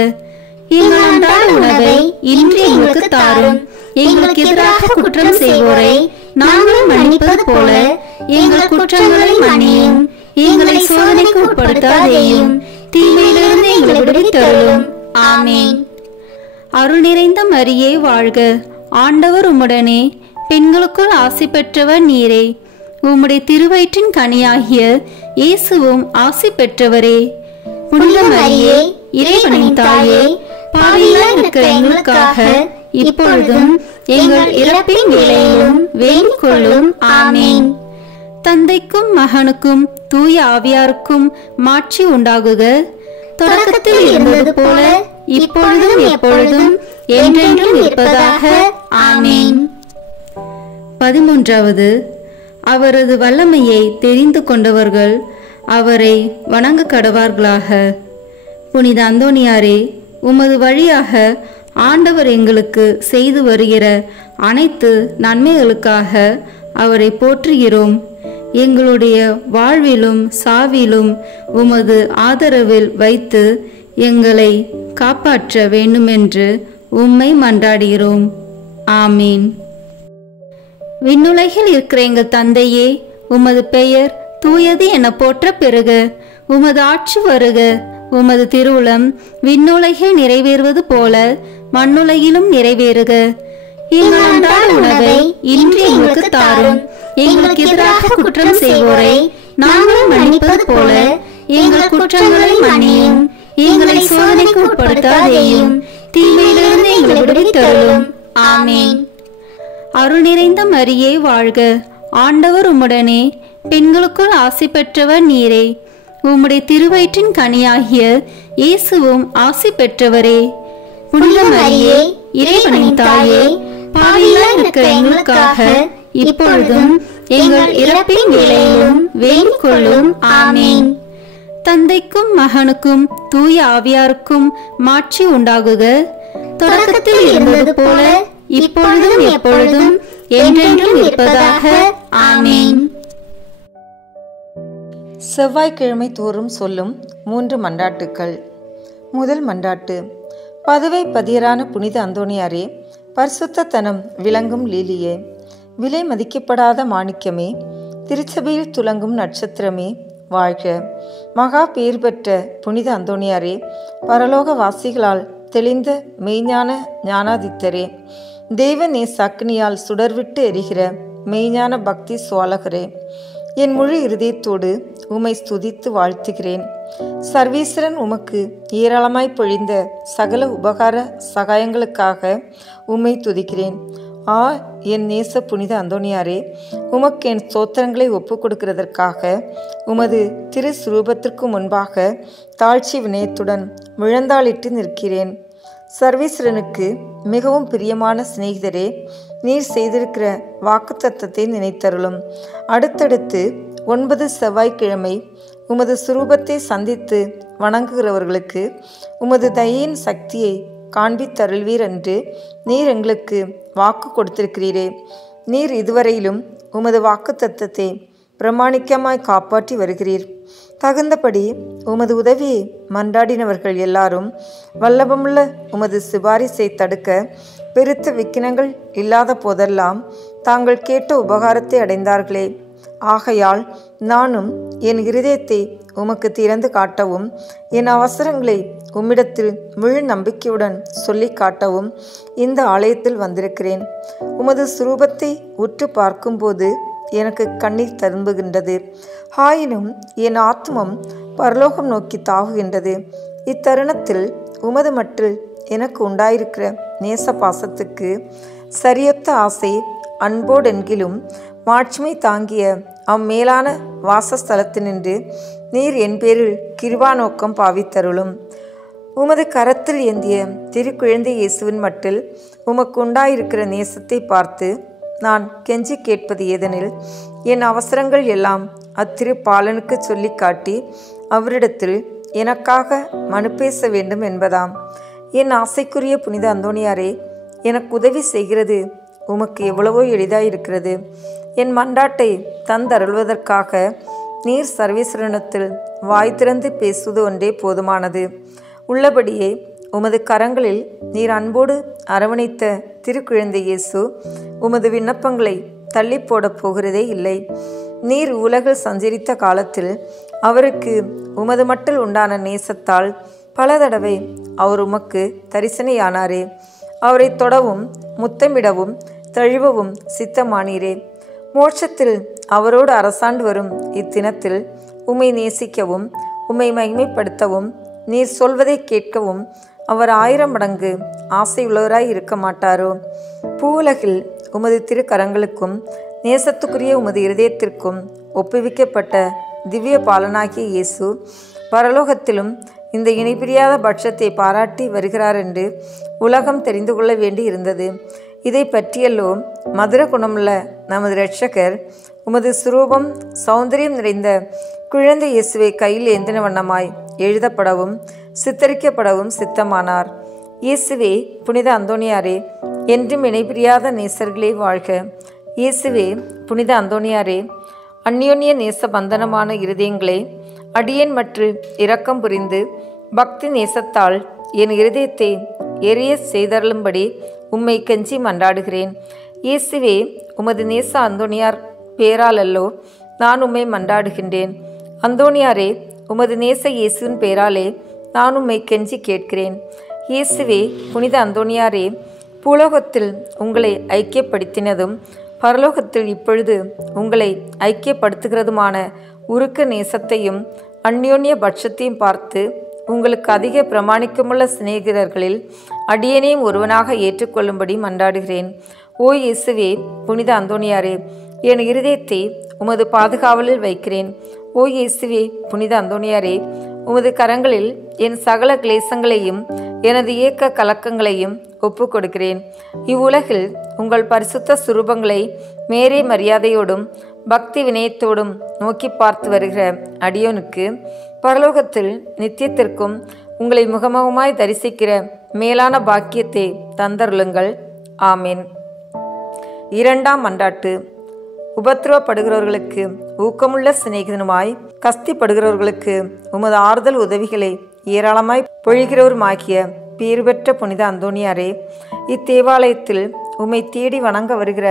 எங்கள் அன்றாட உணவை இன்று எங்களுக்கு தாரும். எங்களுக்கு எதிராக குற்றம் செய்வோரை நாங்கள் மன்னிப்பது போல எங்கள் குற்றங்களை மன்னியும். எங்களை சோதனைக்கு உட்படுத்தாதேயும், தீமையிலிருந்து எங்களை விடுவித்தருளும். ஆமேன். அருள் நிறைந்த மரியே வாழ்க. ஆண்டவர் உம்முடனே, பெண்களுக்குள் ஆசி பெற்றவர் நீரே. உம்முடைய திருவயிற்றின் கனியாகிய இயேசுவும் ஆசி பெற்றவரே. புனித மரியே, இறைவனின் தாயே, பாவிகளாய் இருக்கிற எங்களுக்காக இப்பொழுதும் எங்கள் இறப்பின் வேளையிலும் வேண்டிக் கொள்ளும். ஆமேன். தந்தைக்கும் மகனுக்கும் தூய ஆவியாருக்கும் மாட்சி உண்டாகுக. தொடக்கத்தில் இருந்தது போல இப்பொழுதும் எப்பொழுதும் என்றென்றும் இருப்பதாக. ஆமேன். 13. அவரது வல்லமையை தெரிந்து கொண்டவர்கள் அவரை வணங்க கடவார்களாக. புனித அந்தோனியாரே, உமது வழியாக ஆண்டவர் எங்களுக்கு செய்து வருகிற அனைத்து நன்மைகளுக்காக அவரை போற்றுகிறோம். எங்களுடைய வாழ்விலும் சாவிலும் உமது ஆதரவில் வைத்து எங்களை காப்பாற்ற வேண்டுமென்று உம்மை மன்றாடுகிறோம். ஆமீன். விண்ணுலகில் இருக்கிற எங்கள் தந்தையே, உமது பெயர் தூயது என போற்ற பெறுக. உமது ஆட்சி வருக. உமது திருவுளம் விண்ணுலகில் நிறைவேறுவது போல மண்ணுலகிலும் நிறைவேறுக. எங்கள் அன்றாட உணவை இன்று எங்களுக்கு தாரும். எங்களுக்கு எதிராக குற்றம் செய்வோரை நாங்கள் மன்னிப்பது போல எங்கள் குற்றங்களை மன்னியும். எங்களை சோதனைக்கு உட்படுத்தாதேயும், தீமையிலிருந்து எங்களை விடுவித்தருளும். ஆமேன். அருள் நிறைந்த மரியே வாழ்க. ஆண்டவர் உம்முடனே, பெண்களுக்குள் ஆசி பெற்றவர் நீரே. உம்முடைய திருவயிற்றின் கனியாகிய இயேசுவும் ஆசி பெற்றவரே. புனித மரியே, இறைவனின் தாயே, பாவிகளாய் இருக்கிற எங்களுக்காக இப்பொழுதும் எங்கள் இறப்பின் வேளையிலும் வேண்டிக் கொள்ளும். ஆமீன். தந்தைக்கும் மகனுக்கும் தூய ஆவியாருக்கும் மாட்சி உண்டாகுக. தொடக்கத்தில் இருந்தது போல இப்பொழுதும் எப்பொழுதும் என்றென்றும் இருப்பதாக. ஆமீன். செவ்வாய்க்கிழமை தோறும் சொல்லும் 3 மன்றாட்டுக்கள். முதல் மன்றாட்டு. பதுவை பதியரான புனித அந்தோணியாரே, பரிசுத்தத்தனம் விளங்கும் லீலியே, விலை மதிக்கப்படாத மாணிக்கமே, திருச்சபையில் துலங்கும் நட்சத்திரமே, வாழ்க. மகா பேர் பெற்ற புனித அந்தோணியாரே, பரலோக வாசிகளால் தெளிந்த மெய்ஞான ஞானாதித்தரே, தேவநே சக்னியால் சுடர்விட்டு எரிகிற மெய்ஞான பக்தி சுவாலகரே, என் முழு இருதயத்தோடு உம்மை ஸ்துதித்து வாழ்த்துகிறேன். சர்வீஸ்வரன் உமக்கு ஏராளமாய் பொழிந்த சகல உபகார சகாயங்களுக்காக உம்மை துதிக்கிறேன். என் நேச புனித அந்தோணியாரே, உமக்கு என் ஸ்தோத்திரங்களை ஒப்புக் கொடுக்கிறதற்காக உமது திரு சுரூபத்திற்கு முன்பாக தாழ்ச்சி வினயத்துடன் முழந்தாளிட்டு நிற்கிறேன். சர்வீஸ்வரனுக்கு மிகவும் பிரியமான சிநேகிதரே, நீர் செய்திருக்கிற வாக்குத்தத்தத்தை நினைத்தருளும். அடுத்தடுத்து 9 செவ்வாய்க்கிழமை உமது சுரூபத்தை சந்தித்து வணங்குகிறவர்களுக்கு உமது தயையின் சக்தியை காண்பித்தருள்வீர் என்று நீர் எங்களுக்கு வாக்கு கொடுத்திருக்கிறீரே. நீர் இதுவரையிலும் உமது வாக்குத்தத்தத்தை பிரமாணிக்கமாய் காப்பாற்றி வருகிறீர். தகுந்தபடி உமது உதவியை மன்றாடினவர்கள் எல்லாரும் வல்லபமுள்ள உமது சிபாரிசை தடுக்க பெருத்த விக்கினங்கள் இல்லாத போதெல்லாம் தாங்கள் கேட்ட உபகாரத்தை அடைந்தார்களே. ஆகையால் நானும் என் இருதயத்தை உமக்கு திறந்து காட்டவும், என் அவசரங்களை உம்மிடத்தில் முழு நம்பிக்கையுடன் சொல்லி காட்டவும் இந்த ஆலயத்தில் வந்திருக்கிறேன். உமது சுரூபத்தை உற்று பார்க்கும்போது எனக்கு கண்ணீர் தரும்புகின்றது. ஆயினும் என் ஆத்மம் பரலோகம் நோக்கி தாவுகின்றது. இத்தருணத்தில் உமது மட்டில் எனக்கு உண்டாயிருக்கிற நேச பாசத்துக்கு சரியொத்த ஆசை அன்போடென்கிலும் மாட்சிமை தாங்கிய அம்மேலான வாசஸ்தலத்தினின்று நீர் என் பேரில் கிருபா நோக்கம் பாவித்தருளும். உமது கரத்தில் ஏந்திய திருக்குழந்தை இயேசுவின் மட்டில் உமக்கு உண்டாயிருக்கிற நேசத்தை பார்த்து நான் கெஞ்சி கேட்பது ஏதெனில், என் அவசரங்கள் எல்லாம் அத்திரு பாலனுக்கு சொல்லி காட்டி அவரிடத்தில் எனக்காக மனு பேச வேண்டும் என்பதாம். என் ஆசைக்குரிய புனித அந்தோணியாரே, எனக்கு உதவி செய்கிறது உமக்கு எவ்வளவோ எளிதாயிருக்கிறது. என் மன்றாட்டை தந்தருள்வதற்காக நீர் சர்வீஸ்வரனத்தில் வாய் திறந்து பேசுவது ஒன்றே போதுமானது. உள்ளபடியே உமது கரங்களில் நீர் அன்போடு அரவணைத்த திருக்குழந்தை இயேசு உமது விண்ணப்பங்களை தள்ளி போடப் போகிறதே இல்லை. நீர் உலகில் சஞ்சரித்த காலத்தில் அவருக்கு உமது மட்டில் உண்டான நேசத்தால் பல தடவை அவர் உமக்கு தரிசனையானாரே. அவரை தொடவும் முத்தமிடவும் தழுவவும் சித்தமானீரே. மோட்சத்தில் அவரோடு அரசாண்டு வரும் இத்தினத்தில் உம்மை நேசிக்கவும் உம்மை மகிமைப்படுத்தவும் நீர் சொல்வதை கேட்கவும் அவர் 1000 மடங்கு ஆசையுள்ளவராய் இருக்க மாட்டாரோ? பூவுலகில் உமது திருக்கரங்களுக்கும் நேசத்துக்குரிய உமது இருதயத்திற்கும் ஒப்புவிக்கப்பட்ட திவ்ய பாலனாகிய இயேசு பரலோகத்திலும் இந்த இணைபிரியாத பட்சத்தை பாராட்டி வருகிறார் என்று உலகம் தெரிந்து கொள்ள வேண்டி இருந்தது. இதை பற்றியல்லோ மதுர குணமுள்ள நமது இரட்சகர் உமது சுரூபம் சௌந்தரியம் நிறைந்த குழந்தை இயேசுவை கையில் ஏந்தின வண்ணமாய் எழுதப்படவும் சித்தரிக்கப்படவும் சித்தமானார். இயேசுவே புனித அந்தோணியாரே, என்றும் இணைபிரியாத நேசர்களே வாழ்க. இயேசுவே புனித அந்தோணியாரே, அந்யோன்ய நேச பந்தனமான இருதயங்களே, அடியேன் மற்றும் இரக்கம் புரிந்து பக்தி நேசத்தால் என் இருதயத்தை எரிய செய்தருளும்படி உம்மை கெஞ்சி மன்றாடுகிறேன். இயேசுவே, உமது நேச அந்தோணியார் பேராலல்லோ நான் உம்மை மன்றாடுகின்றேன். அந்தோணியாரே, உமது நேச இயேசுவின் பேராலே நான் உம்மை கெஞ்சி கேட்கிறேன். இயேசுவே புனித அந்தோணியாரே, பூலோகத்தில் உங்களை ஐக்கியப்படுத்தினதும் பரலோகத்தில் இப்பொழுது உங்களை ஐக்கியப்படுத்துகிறதுமான உருக்க நேசத்தையும் அந்யோன்ய பட்சத்தையும் பார்த்து உங்களுக்கு அதிக பிரமாணிக்கமுள்ள சிநேகிதர்களில் அடியேனையும் ஒருவனாக ஏற்றுக்கொள்ளும்படி மன்றாடுகிறேன். ஓ இயேசுவே புனித அந்தோணியாரே, என் இருதயத்தை உமது பாதுகாவலில் வைக்கிறேன். ஓ இயேசுவே புனித அந்தோணியாரே, உமது கரங்களில் என் சகல கிளேசங்களையும் எனது ஏக்க கலக்கங்களையும் ஒப்பு கொடுக்கிறேன். இவ்வுலகில் உங்கள் பரிசுத்த சுரூபங்களை மேரே மரியாதையோடும் பக்தி வினயத்தோடும் நோக்கி பார்த்து வருகிற அடியோனுக்கு பரலோகத்தில் நித்தியத்திற்கும் உங்களை முகமுகமாய் தரிசிக்கிற மேலான பாக்கியத்தை தந்தருளுங்கள். ஆமேன். இரண்டாம் மன்றாட்டு. உபத்திரவப்படுகிறவர்களுக்கு ஊக்கமுள்ள சிநேகிதனுமாய் கஸ்திப்படுகிறவர்களுக்கு உமது ஆறுதல் உதவிகளை ஏராளமாய் பொழிகிறவருமாகிய பேறு பெற்ற புனித அந்தோணியாரே, இத்தேவாலயத்தில் உம்மை தேடி வணங்க வருகிற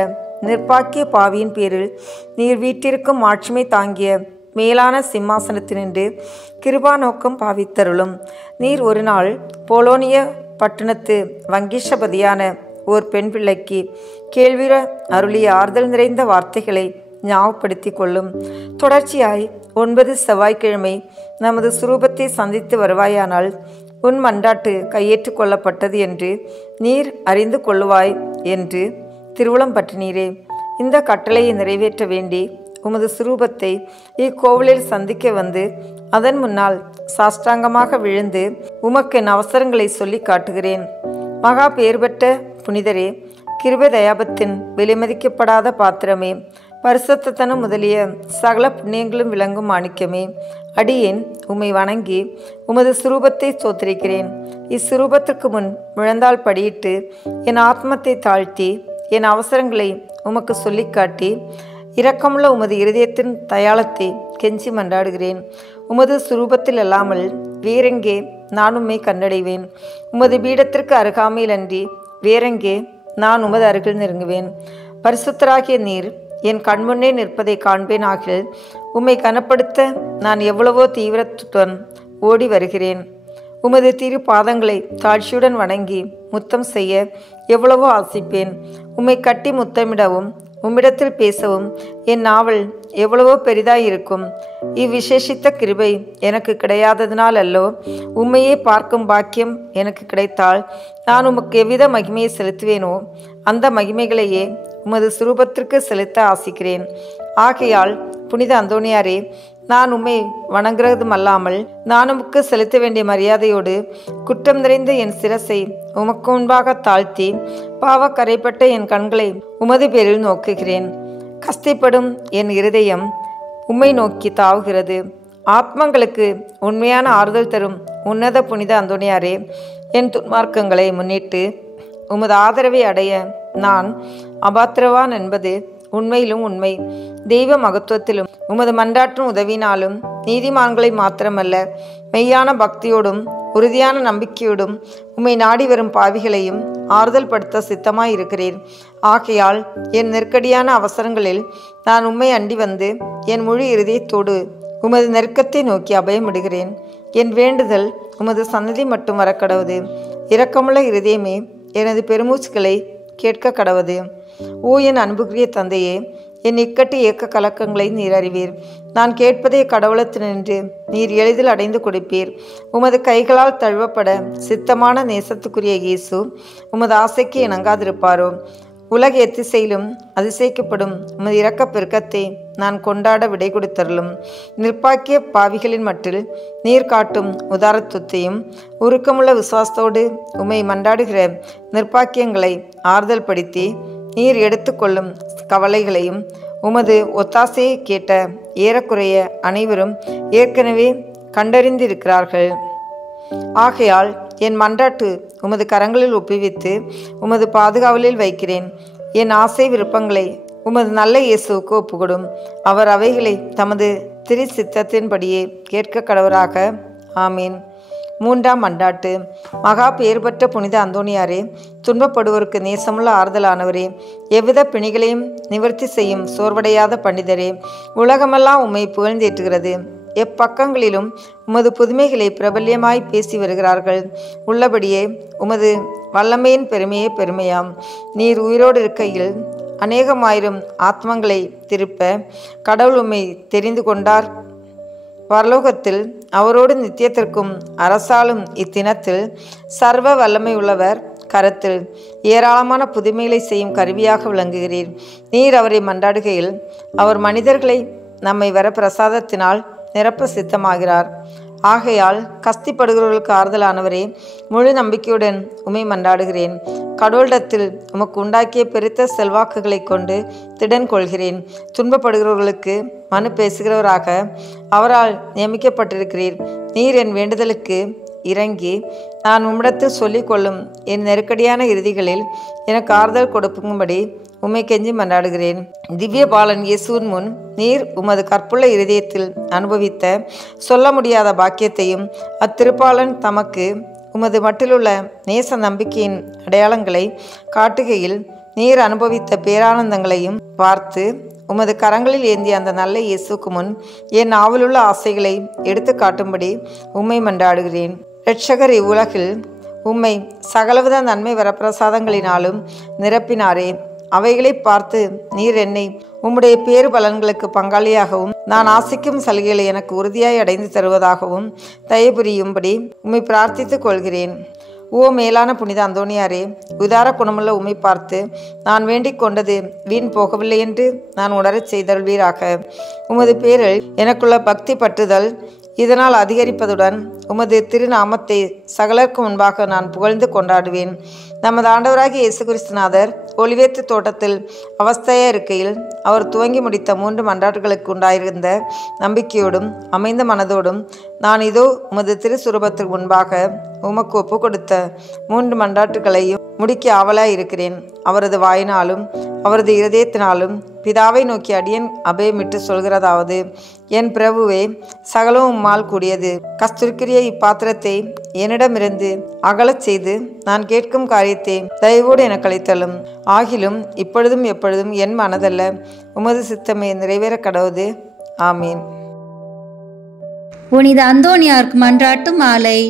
நிர்பாக்கிய பாவியின் பேரில் நீர் வீட்டிற்கும் மாட்சிமை தாங்கிய மேலான சிம்மாசனத்தினின்று கிருபா நோக்கம் பாவித்தருளும். நீர் ஒரு நாள் போலோனிய பட்டணத்து வங்கீஷபதியான ஓர் பெண் பிள்ளைக்கு கேள்விர அருளிய ஆறுதல் நிறைந்த வார்த்தைகளை ஞாபகப்படுத்தி கொள்ளும். தொடர்ச்சியாய் 9 செவ்வாய்க்கிழமை நமது சுரூபத்தை சந்தித்து வருவாயானால் உன் மன்றாட்டு கையேற்று கொள்ளப்பட்டது என்று நீர் அறிந்து கொள்ளுவாய் என்று திருவுளம் பற்றினீரே. இந்த கட்டளையை நிறைவேற்ற வேண்டி உமது சுரூபத்தை இக்கோவிலில் சந்திக்க வந்து அதன் முன்னால் சாஷ்டாங்கமாக விழுந்து உமக்கு என் அவசரங்களை சொல்லி காட்டுகிறேன். மகா பேர் பெற்ற புனிதரே, கிருபை தயாபத்தின் விலைமதிக்கப்படாத பாத்திரமே, பரிசுத்தத்தனம் முதலிய சகல புண்ணியங்களும் விளங்கும் மாணிக்கமே, அடியேன் உம்மை வணங்கி உமது சுரூபத்தை சோத்திரிக்கிறேன். இச்சுரூபத்திற்கு முன் முழந்தால் படியிட்டு என் ஆத்மத்தை தாழ்த்தி என் அவசரங்களை உமக்கு சொல்லி காட்டி இரக்கமுள்ள உமது இருதயத்தின் தயாளத்தை கெஞ்சி மன்றாடுகிறேன். உமது சுரூபத்தில் அல்லாமல் வேறெங்கே நான் உம்மை கண்டடைவேன்? உமது பீடத்திற்கு அருகாமையில் அன்றி வேறெங்கே நான் உமது அருகில் நெருங்குவேன்? பரிசுத்தராகிய நீர் என் கண்முன்னே நிற்பதை காண்பேன் ஆகில் உம்மை கனப்படுத்த நான் எவ்வளவோ தீவிரத்துடன் ஓடி வருகிறேன். உமது திரு பாதங்களை தாழ்ச்சியுடன் வணங்கி முத்தம் செய்ய எவ்வளவோ ஆசிப்பேன். உம்மை கட்டி முத்தமிடவும் உம்மிடத்தில் பேசவும் என் நாவல் எவ்வளவோ பெரிதாயிருக்கும். இவ்விசேஷித்த கிருபை எனக்கு கிடையாததினால் அல்லோ, உம்மையே பார்க்கும் பாக்கியம் எனக்கு கிடைத்தால் நான் உமக்கு எவ்வித மகிமையை செலுத்துவேனோ அந்த மகிமைகளையே உமது சுரூபத்திற்கு செலுத்த ஆசிக்கிறேன். ஆகையால் புனித அந்தோணியாரே, நான் உம்மை வணங்குறதும் அல்லாமல் நான் உமக்கு செலுத்த வேண்டிய மரியாதையோடு குற்றம் நிறைந்த என் சிரசை உமக்கு முன்பாக தாழ்த்தி பாவ கரைப்பட்ட என் கண்களை உமது பேரில் நோக்குகிறேன். கஷ்டப்படும் என் இருதயம் உம்மை நோக்கி தாவுகிறது. ஆத்மங்களுக்கு உண்மையான ஆறுதல் தரும் உன்னத புனித அந்தோணியாரே, என் துன்மார்க்கங்களை முன்னிட்டு உமது ஆதரவை அடைய நான் அபாத்திரவான் என்பது உண்மையிலும் உண்மை. தெய்வ மகத்துவத்திலும் உமது மன்றாற்றும் உதவினாலும் நீதிமான்களை மாத்திரமல்ல, மெய்யான பக்தியோடும் உறுதியான நம்பிக்கையோடும் உம்மை நாடி வரும் பாவிகளையும் ஆறுதல் படுத்த சித்தமாயிருக்கிறேன். ஆகையால் என் நெருக்கடியான அவசரங்களில் நான் உம்மை அண்டி வந்து என் முழு இருதயத்தோடு உமது நெருக்கத்தை நோக்கி அபயமிடுகிறேன். என் வேண்டுதல் உமது சன்னதி மட்டும் வரக்கடவது. இரக்கமுள்ள இருதயமே, எனது பெருமூச்சுக்களை கேட்க கடவது. ஓ என் அன்புக்குரிய தந்தையே, என் இக்கட்டு ஏக்க கலக்கங்களை நீர் அறிவீர். நான் கேட்பதை கடவுளத்தினின்று நீர் எளிதில் அடைந்து கொடுப்பீர். உமது கைகளால் தழுவப்பட சித்தமான நேசத்துக்குரிய இயேசு உமது ஆசைக்கு இணங்காதிருப்பாரோ? உலக எத்திசையிலும் அதிசயிக்கப்படும் உமது இரக்க பெருக்கத்தை நான் கொண்டாட விடை கொடுத்தருளும். நிர்பாக்கிய பாவிகளின் மட்டில் நீர் காட்டும் உதாரத்துவத்தையும் உருக்கமுள்ள விசுவாசத்தோடு உம்மை மன்றாடுகிற நிர்பாக்கியங்களை ஆறுதல் படுத்தி நீர் எடுத்துக்கொள்ளும் கவலைகளையும் உமது ஒத்தாசையை கேட்ட ஏறக்குறைய அனைவரும் ஏற்கனவே கண்டறிந்திருக்கிறார்கள். ஆகையால் என் மன்றாட்டு உமது கரங்களில் ஒப்புவித்து உமது பாதுகாவலில் வைக்கிறேன். என் ஆசை விருப்பங்களை உமது நல்ல இயேசுவுக்கு ஒப்புக்கொடும். அவர் அவைகளை தமது திரு சித்தத்தின்படியே கேட்க கடவராக. ஆமீன். மூன்றாம் மன்றாட்டு. மகா பெயர் பெற்ற புனித அந்தோணியாரே, துன்பப்படுவோருக்கு நேசமுள்ள ஆறுதலானவரே, எவ்வித பிணிகளையும் நிவர்த்தி செய்யும் சோர்வடையாத பண்டிதரே, உலகமெல்லாம் உம்மை புகழ்ந்தேற்றுகிறது. எப்பக்கங்களிலும் உமது புதுமைகளை பிரபல்யமாய் பேசி வருகிறார்கள். உள்ளபடியே உமது வல்லமையின் பெருமையே பெருமையாம். நீர் உயிரோடு இருக்கையில் அநேகமாயிரம் ஆத்மங்களை திருப்ப கடவுள் உம்மை தெரிந்து கொண்டார். பரலோகத்தில் அவரோடு நித்தியத்திற்கும் அரசாலும் இத்தினத்தில் சர்வ வல்லமை உள்ளவர் கரத்தில் ஏராளமான புதுமைகளை செய்யும் கருவியாக விளங்குகிறீர். நீர் அவரை மன்றாடுகையில் அவர் மனிதர்களை நம்மை வர பிரசாதத்தினால் நிரப்ப சித்தமாகிறார். ஆகையால் கஸ்திப்படுகிறவர்களுக்கு ஆறுதலானவரே, முழு நம்பிக்கையுடன் உம்மை மன்றாடுகிறேன். கடவுளிடத்தில் உமக்கு உண்டாக்கிய பெருத்த செல்வாக்குகளை கொண்டு திடன் கொள்கிறேன். துன்பப்படுகிறவர்களுக்கு மனு பேசுகிறவராக அவரால் நியமிக்கப்பட்டிருக்கிறீர். நீர் என் வேண்டுதலுக்கு இறங்கி நான் உம்மிடத்தில் சொல்லிக் கொள்ளும் என் நெருக்கடியான இறுதிகளில் எனக்கு ஆறுதல் கொடுக்கும்படி உம்மை கெஞ்சி மன்றாடுகிறேன். திவ்ய பாலன் இயேசுவின் முன் நீர் உமது கற்புள்ள இருதயத்தில் அனுபவித்த சொல்ல முடியாத பாக்கியத்தையும் அத்திருப்பாளன் தமக்கு உமது மட்டிலுள்ள நேச நம்பிக்கையின் அடையாளங்களை காட்டுகையில் நீர் அனுபவித்த பேரானந்தங்களையும் பார்த்து உமது கரங்களில் ஏந்திய அந்த நல்ல இயேசுக்கு முன் என் ஆவலுள்ள ஆசைகளை எடுத்து காட்டும்படி உம்மை மன்றாடுகிறேன். இரட்சகர் இவ்வுலகில் உம்மை சகலவித நன்மை வரப்பிரசாதங்களினாலும் நிரப்பினாரே. அவைகளை பார்த்து நீர் என்னை உம்முடைய பேறு பலன்களுக்கு பங்காளியாகவும் நான் ஆசிக்கும் சலுகைகளை எனக்கு உறுதியாய் அடைந்து தருவதாகவும் தயவு புரியும்படி உம்மை பிரார்த்தித்துக் கொள்கிறேன். ஓ மேலான புனித அந்தோணியாரே, உதார குணமுள்ள உம்மை பார்த்து நான் வேண்டிக் கொண்டது வீண் போகவில்லை என்று நான் உணரச் செய்தருள்வீராக. உமது பேரில் எனக்குள்ள பக்தி பற்றுதல் இதனால் அதிகரிப்பதுடன் உமது திருநாமத்தை சகலருக்கு முன்பாக நான் புகழ்ந்து கொண்டாடுவேன். நமது ஆண்டவராகிய இயேசு கிறிஸ்துநாதர் ஒலிவேத்து தோட்டத்தில் அவஸ்தையாக இருக்கையில் அவர் துவங்கி முடித்த 3 மன்றாட்டுகளுக்கு உண்டாயிருந்த நம்பிக்கையோடும் அமைந்த மனதோடும் நான் இதோ உமது திருசுரூபத்திற்கு முன்பாக உமக்கு ஒப்பு கொடுத்த 3 மன்றாட்டுகளையும் முடிக்க ஆவலாய் இருக்கிறேன். அவரது வாயினாலும் அவரது இருதயத்தினாலும் பிதாவை நோக்கி அடியேன் அபயமிட்டு சொல்கிறதாவது: என் பிரபுவே, சகலவும் உம்மால் கூடியது. கஸ்தூரிக்குரிய இப்பாத்திரத்தை என்னிடமிருந்து அகலச் செய்து நான் கேட்கும் காரியத்தை தயவோடு எனக்கு அளித்தலும். ஆகிலும் இப்பொழுதும் எப்பொழுதும் என் மனதல்ல, உமது சித்தமே நிறைவேற கடவுது. ஆமீன். புனித அந்தோணியாருக்கு மன்றாட்டு மாலை.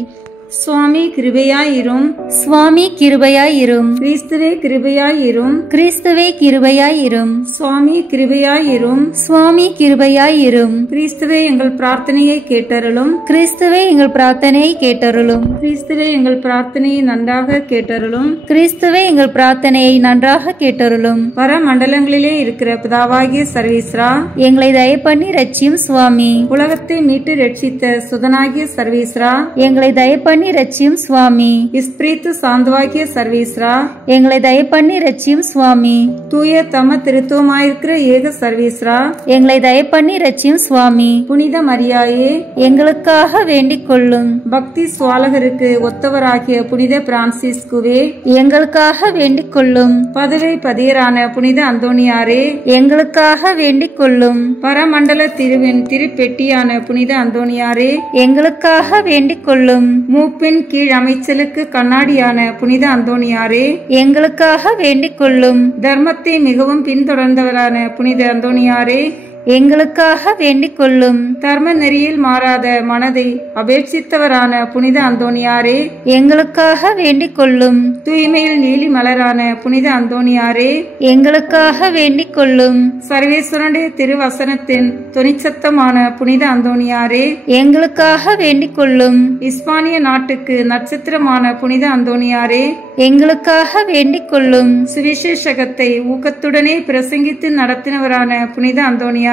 சுவாமி கிருபையாயிரும். சுவாமி கிருபையாயிரும். கிறிஸ்துவே கிருபையாயிரும். கிறிஸ்துவே கிருபையாயிரும். சுவாமி கிருபையாயிரும். சுவாமி கிருபையாயிரும். கிறிஸ்துவே எங்கள் பிரார்த்தனையை கேட்டருளும். கிறிஸ்துவே எங்கள் பிரார்த்தனையை கேட்டருளும். கிறிஸ்துவே எங்கள் பிரார்த்தனையை நன்றாக கேட்டருளும். கிறிஸ்துவே எங்கள் பிரார்த்தனையை நன்றாக கேட்டருளும். பர மண்டலங்களிலே இருக்கிற பிதாவாகிய சர்வீஸ்ரா, எங்களை தயப்பண்ணி ரட்சியும் சுவாமி. உலகத்தை மீட்டு ரட்சித்த சுதனாகிய சர்வீஸ்ரா, எங்களை தயப்பண்ணி ரட்சியும் சுவாமி. இஸ்பிரித்து சாந்தவாகிய சர்வீஸ்ரா, எங்களை தயப்பண்ணி ரட்சியும் சுவாமி. தூய தம திருத்துவமாயிருக்கிற ஏக சர்வீஸ்ரா, எங்களை தயப்பண்ணி ரட்சியும் சுவாமி. புனித மரியாயே, எங்களுக்காக வேண்டிக் கொள்ளும். பக்தி சுவாலகருக்கு ஒத்தவராகிய புனித பிரான்சிஸ்குவே, எங்களுக்காக வேண்டிக் கொள்ளும். பதுவை பதியரான புனித அந்தோணியாரே, எங்களுக்காக வேண்டிக் கொள்ளும். பரமண்டல திருவின் திருப்பெட்டியான புனித அந்தோணியாரே, எங்களுக்காக வேண்டிக் கொள்ளும். மூப்பின் கீழ் அமைச்சலுக்கு கண்ணாடியான புனித அந்தோணியாரே, எங்களுக்காக வேண்டிக் கொள்ளும். தர்மத்தை மிகவும் பின்தொடர்ந்தவரான புனித அந்தோணியாரே, எங்களுக்காக வேண்டிக் கொள்ளும். தர்ம நெறியில் மாறாத மனதை அபேட்சித்தவரான புனித அந்தோணியாரே, எங்களுக்காக வேண்டிக் கொள்ளும். தூய்மையில் நீலி மலரான புனித அந்தோணியாரே, எங்களுக்காக வேண்டிக் கொள்ளும். சர்வேஸ்வரனுடைய திருவசனத்தின் தொனிச்சத்தமான புனித அந்தோணியாரே, எங்களுக்காக வேண்டிக் கொள்ளும். இஸ்பானிய நாட்டுக்கு நட்சத்திரமான புனித அந்தோணியாரே, எங்களுக்காக வேண்டிக் கொள்ளும். சுவிசேஷகத்தை ஊக்கத்துடனே பிரசங்கித்து நடத்தினவரான புனித அந்தோணியாரே,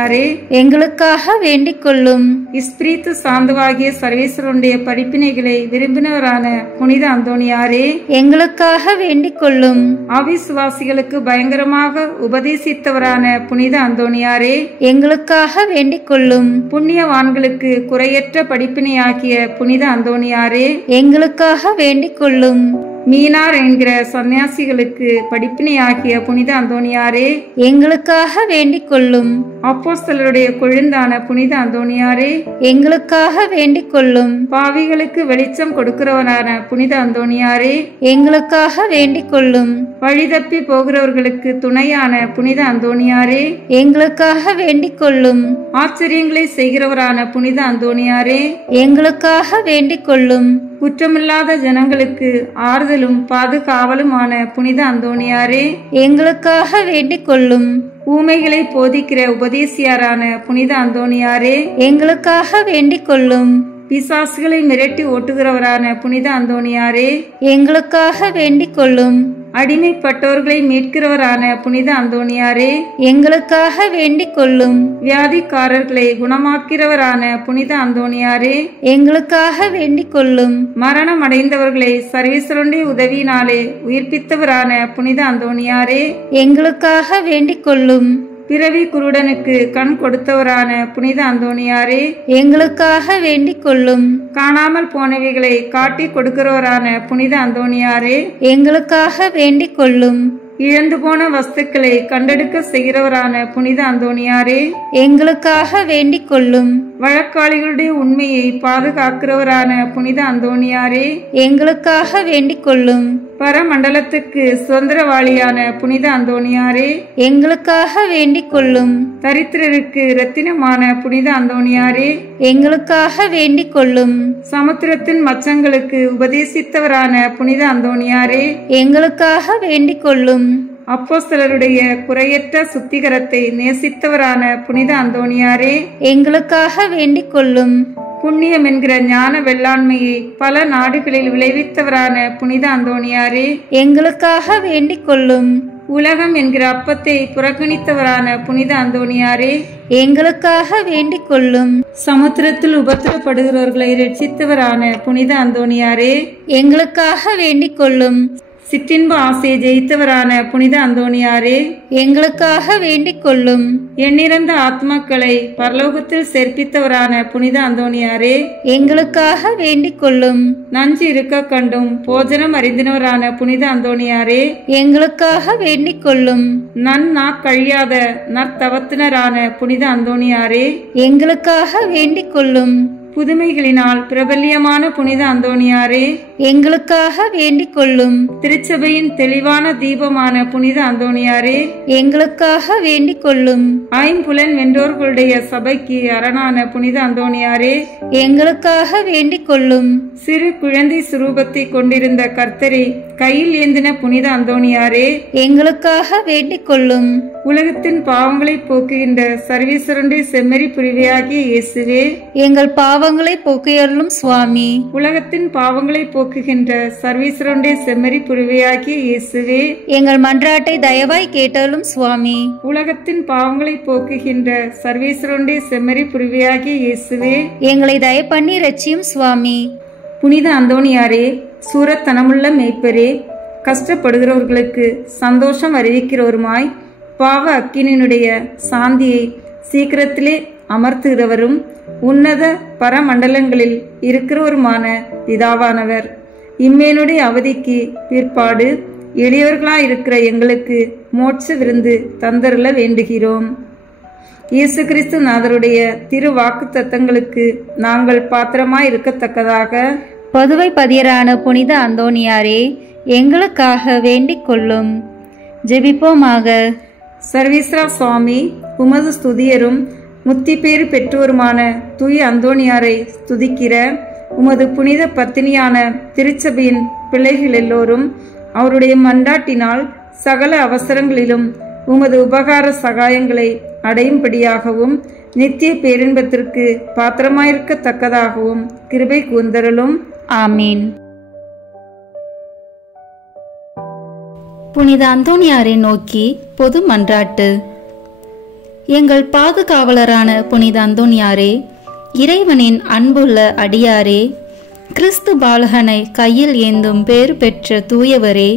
எங்களுக்காக வேண்டிக் கொள்ளும். இஸ்பிரித்து சாந்தவாகிய சர்வேஸ்வரனுடைய படிப்பினைகளை விரும்பினவரான புனித அந்தோணியாரே, எங்களுக்காக வேண்டிக் கொள்ளும். அவிசுவாசிகளுக்கு பயங்கரமாக உபதேசித்தவரான புனித அந்தோணியாரே, எங்களுக்காக வேண்டிக் கொள்ளும். புண்ணியவான்களுக்கு குறையற்ற படிப்பினையாகிய புனித அந்தோணியாரே, எங்களுக்காக வேண்டிக் கொள்ளும். மீனார் என்கிற சன்னியாசிகளுக்கு படிப்பினையாகிய புனித அந்தோணியாரே, எங்களுக்காக வேண்டிக் கொள்ளும். அப்போஸ்தலருடைய கொழுந்தான புனித அந்தோணியாரே, எங்களுக்காக வேண்டிக் கொள்ளும். பாவிகளுக்கு வெளிச்சம் கொடுக்கிறவனான புனித அந்தோணியாரே, எங்களுக்காக வேண்டிக் கொள்ளும். வழிதப்பி போகிறவர்களுக்கு துணையான புனித அந்தோணியாரே, எங்களுக்காக வேண்டிக் கொள்ளும். ஆச்சரியங்களை செய்கிறவரான புனித அந்தோணியாரே, எங்களுக்காக வேண்டிக் கொள்ளும். குற்றமில்லாத ஜனங்களுக்கு ஆறுதலும் பாதுகாவலுமான புனித அந்தோணியாரே, எங்களுக்காக வேண்டிக் கொள்ளும். ஊமைகளை போதிக்கிற உபதேசியாரான புனித அந்தோணியாரே, எங்களுக்காக வேண்டிக் கொள்ளும். பிசாசுகளை மிரட்டி ஓட்டுகிறவரான புனித அந்தோணியாரே, எங்களுக்காக வேண்டிக் கொள்ளும். அடிமைப்பட்டோர்களை மீட்கிறவரான புனித அந்தோணியாரே, எங்களுக்காக வேண்டிக் கொள்ளும். வியாதிக்காரர்களை குணமாக்கிறவரான புனித அந்தோணியாரே, எங்களுக்காக வேண்டிக் கொள்ளும். மரணம் அடைந்தவர்களை சர்வீஸ்வரனுடைய உதவியினாலே உயிர்ப்பித்தவரான புனித அந்தோணியாரே, எங்களுக்காக வேண்டிக் கொள்ளும். பிறவி குருடனுக்கு கண் கொடுத்தவரான புனித அந்தோணியாரே, எங்களுக்காக வேண்டிக் கொள்ளும். காணாமல் போனவைகளை காட்டி கொடுக்கிறவரான புனித அந்தோணியாரே, எங்களுக்காக வேண்டிக் கொள்ளும். இழந்து போன வஸ்துக்களை கண்டெடுக்க செய்கிறவரான புனித அந்தோணியாரே, எங்களுக்காக வேண்டிக் கொள்ளும். வழக்காளிகளுடைய உண்மையை பாதுகாக்கிறவரான புனித அந்தோணியாரே, எங்களுக்காக வேண்டிக் கொள்ளும். பரமண்டலத்துக்கு சுதந்திரவாளியான புனித அந்தோணியாரே, எங்களுக்காக வேண்டிக் கொள்ளும். தரித்திரருக்கு இரத்தினமான புனித அந்தோணியாரே, எங்களுக்காக வேண்டிக் கொள்ளும். சமுத்திரத்தின் மச்சங்களுக்கு உபதேசித்தவரான புனித அந்தோணியாரே, எங்களுக்காக வேண்டிக் கொள்ளும். அப்போஸ்தலருடைய குறையற்ற சுத்திகரத்தை நேசித்தவரான புனித அந்தோணியாரே, எங்களுக்காக வேண்டிக் கொள்ளும். புண்ணியம் என்கிற ஞான வெள்ளாண்மையை பல நாடுகளில் விளைவித்தவரான புனித அந்தோணியாரே, எங்களுக்காக வேண்டிக் கொள்ளும். உலகம் என்கிற அப்பத்தை புறக்கணித்தவரான புனித அந்தோணியாரே, எங்களுக்காக வேண்டிக் கொள்ளும். சமுத்திரத்தில் உபத்திரப்படுகிறவர்களை ரட்சித்தவரான புனித அந்தோணியாரே, எங்களுக்காக வேண்டிக் கொள்ளும். சிற்றின்ப ஆசையை ஜெயித்தவரான புனித அந்தோணியாரே, எங்களுக்காக வேண்டிக் கொள்ளும். எண்ணிறந்த ஆத்மாக்களை பரலோகத்தில் சேர்ப்பித்தவரான புனித அந்தோணியாரே, எங்களுக்காக வேண்டிக் கொள்ளும். நஞ்சு இருக்க கண்டும் போஜனம் அறிந்தினவரான புனித அந்தோணியாரே, எங்களுக்காக வேண்டிக் கொள்ளும். கழியாத நற்தவத்தினரான புனித அந்தோணியாரே, எங்களுக்காக வேண்டிக் கொள்ளும். புதுமைகளினால் பிரபல்யமான புனித அந்தோணியாரே, எங்களுக்காக வேண்டிக் கொள்ளும். திருச்சபையின் தெளிவான தீபமான புனித அந்தோணியாரே, எங்களுக்காக வேண்டிக் கொள்ளும். ஐம்புலன் வென்றோர்களுடைய சபைக்கு அரணான புனித அந்தோணியாரே, எங்களுக்காக வேண்டிக் கொள்ளும். சிறு குழந்தை சுரூபத்தை கொண்டிருந்த கர்த்தரை கையில் ஏந்தின புனித அந்தோணியாரே, எங்களுக்காக வேண்டிக் கொள்ளும். உலகத்தின் பாவங்களை போக்குகின்ற சர்வீஸ்வரனுடைய செம்மறி புரிவையாகிய இயேசுவே, எங்கள் பாவங்களை போக்கியருளும் சுவாமி. உலகத்தின் பாவங்களை போக்குகின்ற சர்வீஸ்வரனுடைய செம்மறி புரிவையாகிய இயேசுவே, எங்கள் மன்றாட்டை தயவாய் கேட்டருளும் சுவாமி. உலகத்தின் பாவங்களை போக்குகின்ற சர்வீஸ்வரனுடைய செம்மறி புரிவையாகிய இயேசுவே, எங்களை தயப்பண்ணி ரட்சியும் சுவாமி. புனித அந்தோணியாரே, சூரத்தனமுள்ள மேய்ப்பரே, கஷ்டப்படுகிறவர்களுக்கு சந்தோஷம் அறிவிக்கிறவருமாய் பாவ அக்கினியினுடைய சாந்தியை சீக்கிரத்திலே அமர்த்துகிறவரும் உன்னத பரமண்டலங்களில் இருக்கிறவருமான பிதாவானவர், இம்மேனுடைய அவதிக்கு பிற்பாடு எளியவர்களாயிருக்கிற எங்களுக்கு மோட்ச விருந்து தந்தருள வேண்டுகிறோம். இயேசு கிறிஸ்து நாதருடைய திரு வாக்கு தத்தங்களுக்கு நாங்கள் பாத்திரமாய் இருக்கத்தக்கதாக பதுவை பதியரான புனித அந்தோணியாரே, எங்களுக்காக வேண்டிக் கொள்ளும். ஜெபிப்போமாக. சர்வீஸ்வரா சுவாமி, உமது ஸ்துதியரும் முத்தி பேறு பெற்றோருமான தூய அந்தோணியாரை ஸ்துதிக்கிற உமது புனித பத்தினியான திருச்சபையின் பிள்ளைகள் எல்லோரும் அவருடைய மன்றாட்டினால் சகல அவசரங்களிலும் உமது உபகார சகாயங்களை அடையும்படியாகவும் நித்திய பேரின்பத்திற்கு பாத்திரமாயிருக்கத்தக்கதாகவும் கிருபை கூர்ந்தருளும். ஆமீன். புனித அந்தோணியாரை நோக்கி பொது மன்றாட்டு. எங்கள் பாதுகாவலரான புனித அந்தோணியாரே, இறைவனின் அன்புள்ள அடியாரே, கிறிஸ்து பாலகனை கையில் ஏந்தும் பேறு பெற்ற தூயவரே,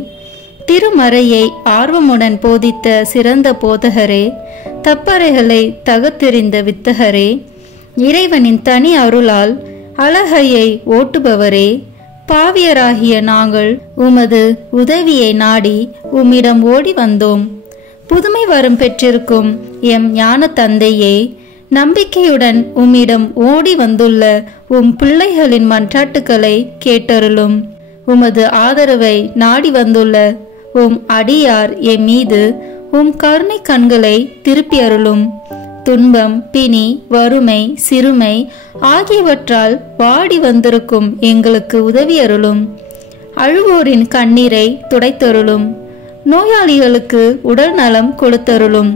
திருமறையை ஆர்வமுடன் போதித்த சிறந்த போதகரே, தப்பறைகளை தகத்தெறிந்த வித்தகரே, இறைவனின் தனி அருளால் அழகையை ஓட்டுபவரே, பாவியராகிய நாங்கள் உமது உதவியை நாடி உம்மிடம் ஓடி வந்தோம். புதுமை வரம் பெற்றிருக்கும் எம் ஞான தந்தையே, நம்பிக்கையுடன் உம்மிடம் ஓடி வந்துள்ள உம் பிள்ளைகளின் மன்றாட்டுக்களை கேட்டருளும். உமது ஆதரவை நாடி வந்துள்ள உம் அடியார் எம் மீது உம் கருணை கண்களை திருப்பி அருளும். துன்பம், பிணி, வறுமை, சிறுமை ஆகியவற்றால் வாடி வந்திருக்கும் எங்களுக்கு உதவி அருளும். அழுவோரின் கண்ணீரை துடைத்தருளும். நோயாளிகளுக்கு உடல் நலம் கொடுத்தருளும்.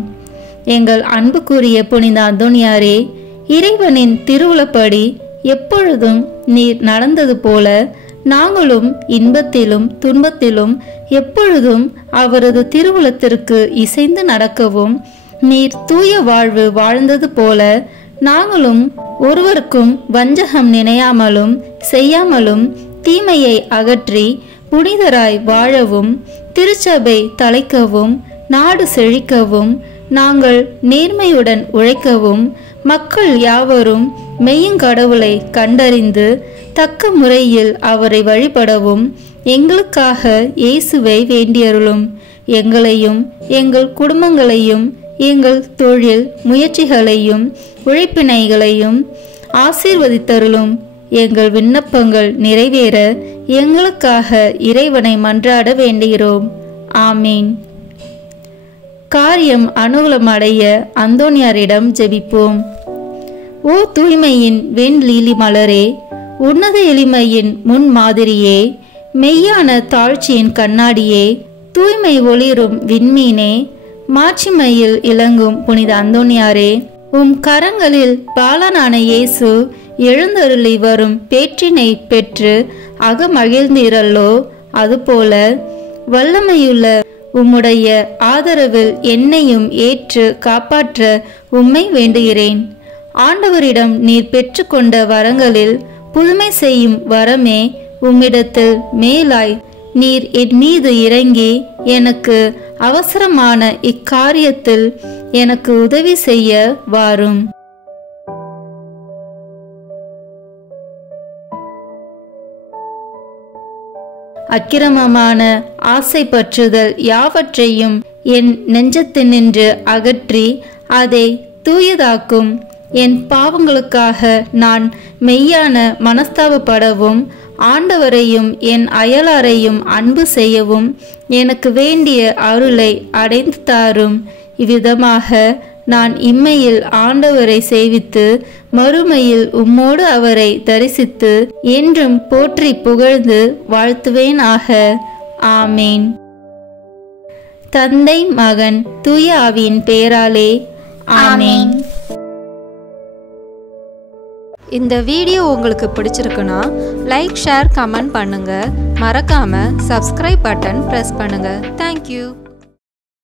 எங்கள் அன்புக்குரிய புனித அந்தோணியாரே, இறைவனின் திருவுளப்படி எப்பொழுதும் நீர் நடந்தது போல நாங்களும் இன்பத்திலும் துன்பத்திலும் எப்பொழுதும் அவரது திருவுளத்திற்கு இசைந்து நடக்கவும் நீர் தூய வாழ்வு வாழ்ந்தது போல நாங்களும் ஒருவருக்கும் வஞ்சகம் நினையாமலும் செய்யாமலும் தீமையை அகற்றி புனிதராய் வாழவும் திருச்சபை தழைக்கவும் நாடு செழிக்கவும் நாங்கள் நேர்மையுடன் உழைக்கவும் மக்கள் யாவரும் மெய்யுங்கடவுளை கண்டறிந்து தக்க முறையில் அவரை வழிபடவும் எங்களுக்காக இயேசுவை வேண்டியருளும். எங்களையும் எங்கள் குடும்பங்களையும் எங்கள் தொழில் முயற்சிகளையும் உழைப்பினைகளையும் ஆசீர்வதித்தருளும். எங்கள் விண்ணப்பங்கள் நிறைவேற எங்களுக்காக இறைவனை மன்றாட வேண்டுகிறோம். ஆமீன். காரியம் அனுகூலமடைய அந்தோனியாரிடம் ஜெபிப்போம். ஓ தூய்மையின் வெண்லீலி மலரே, உன்னத எளிமையின் முன் மாதிரியே, மெய்யான தாழ்ச்சியின் கண்ணாடியே, தூய்மை ஒளிரும் விண்மீனே, மாட்சிமையில் இலங்கும் புனித அந்தோனியாரே, உம் கரங்களில் பாலனான இயேசு எழுந்தருளி வரும் பேற்றினை பெற்று அகமகிழ்ந்தீரல்லோ, அதுபோல வல்லமையுள்ள உம்முடைய ஆதரவில் என்னையும் ஏற்று காப்பாற்ற உம்மை வேண்டுகிறேன். ஆண்டவரிடம் நீர் பெற்றுக்கொண்ட வரங்களில் புதுமை செய்யும் வரமே உம்மிடத்தில் மேலாய் நீர் என் மீது இறங்கி எனக்கு அவசரமான இக்காரியத்தில் எனக்கு உதவி செய்ய வாரும். அக்கிரமமான ஆசை பற்றுதல் யாவற்றையும் என் நெஞ்சத்தினின்று அகற்றி அதை தூயதாக்கும். என் பாவங்களுக்காக நான் மெய்யான மனஸ்தாபப்படவும் ஆண்டவரையும் என் அயலாரையும் அன்பு செய்யவும் எனக்கு வேண்டிய அருளை அடைந்து தாரும். இவ்விதமாக நான் இம்மையில் ஆண்டவரை சேவித்து மறுமையில் உம்மோடு அவரை தரிசித்து என்றும் போற்றி புகழ்ந்து வாழ்த்துவேனாக. ஆமேன். தந்தை மகன் தூய ஆவியின் பெயராலே ஆமேன். இந்த வீடியோ உங்களுக்கு பிடிச்சிருக்குன்னா லைக், ஷேர், கமெண்ட் பண்ணுங்க. மறக்காம சப்ஸ்கிரைப் பட்டன் பிரஸ் பண்ணுங்க. தேங்க்யூ.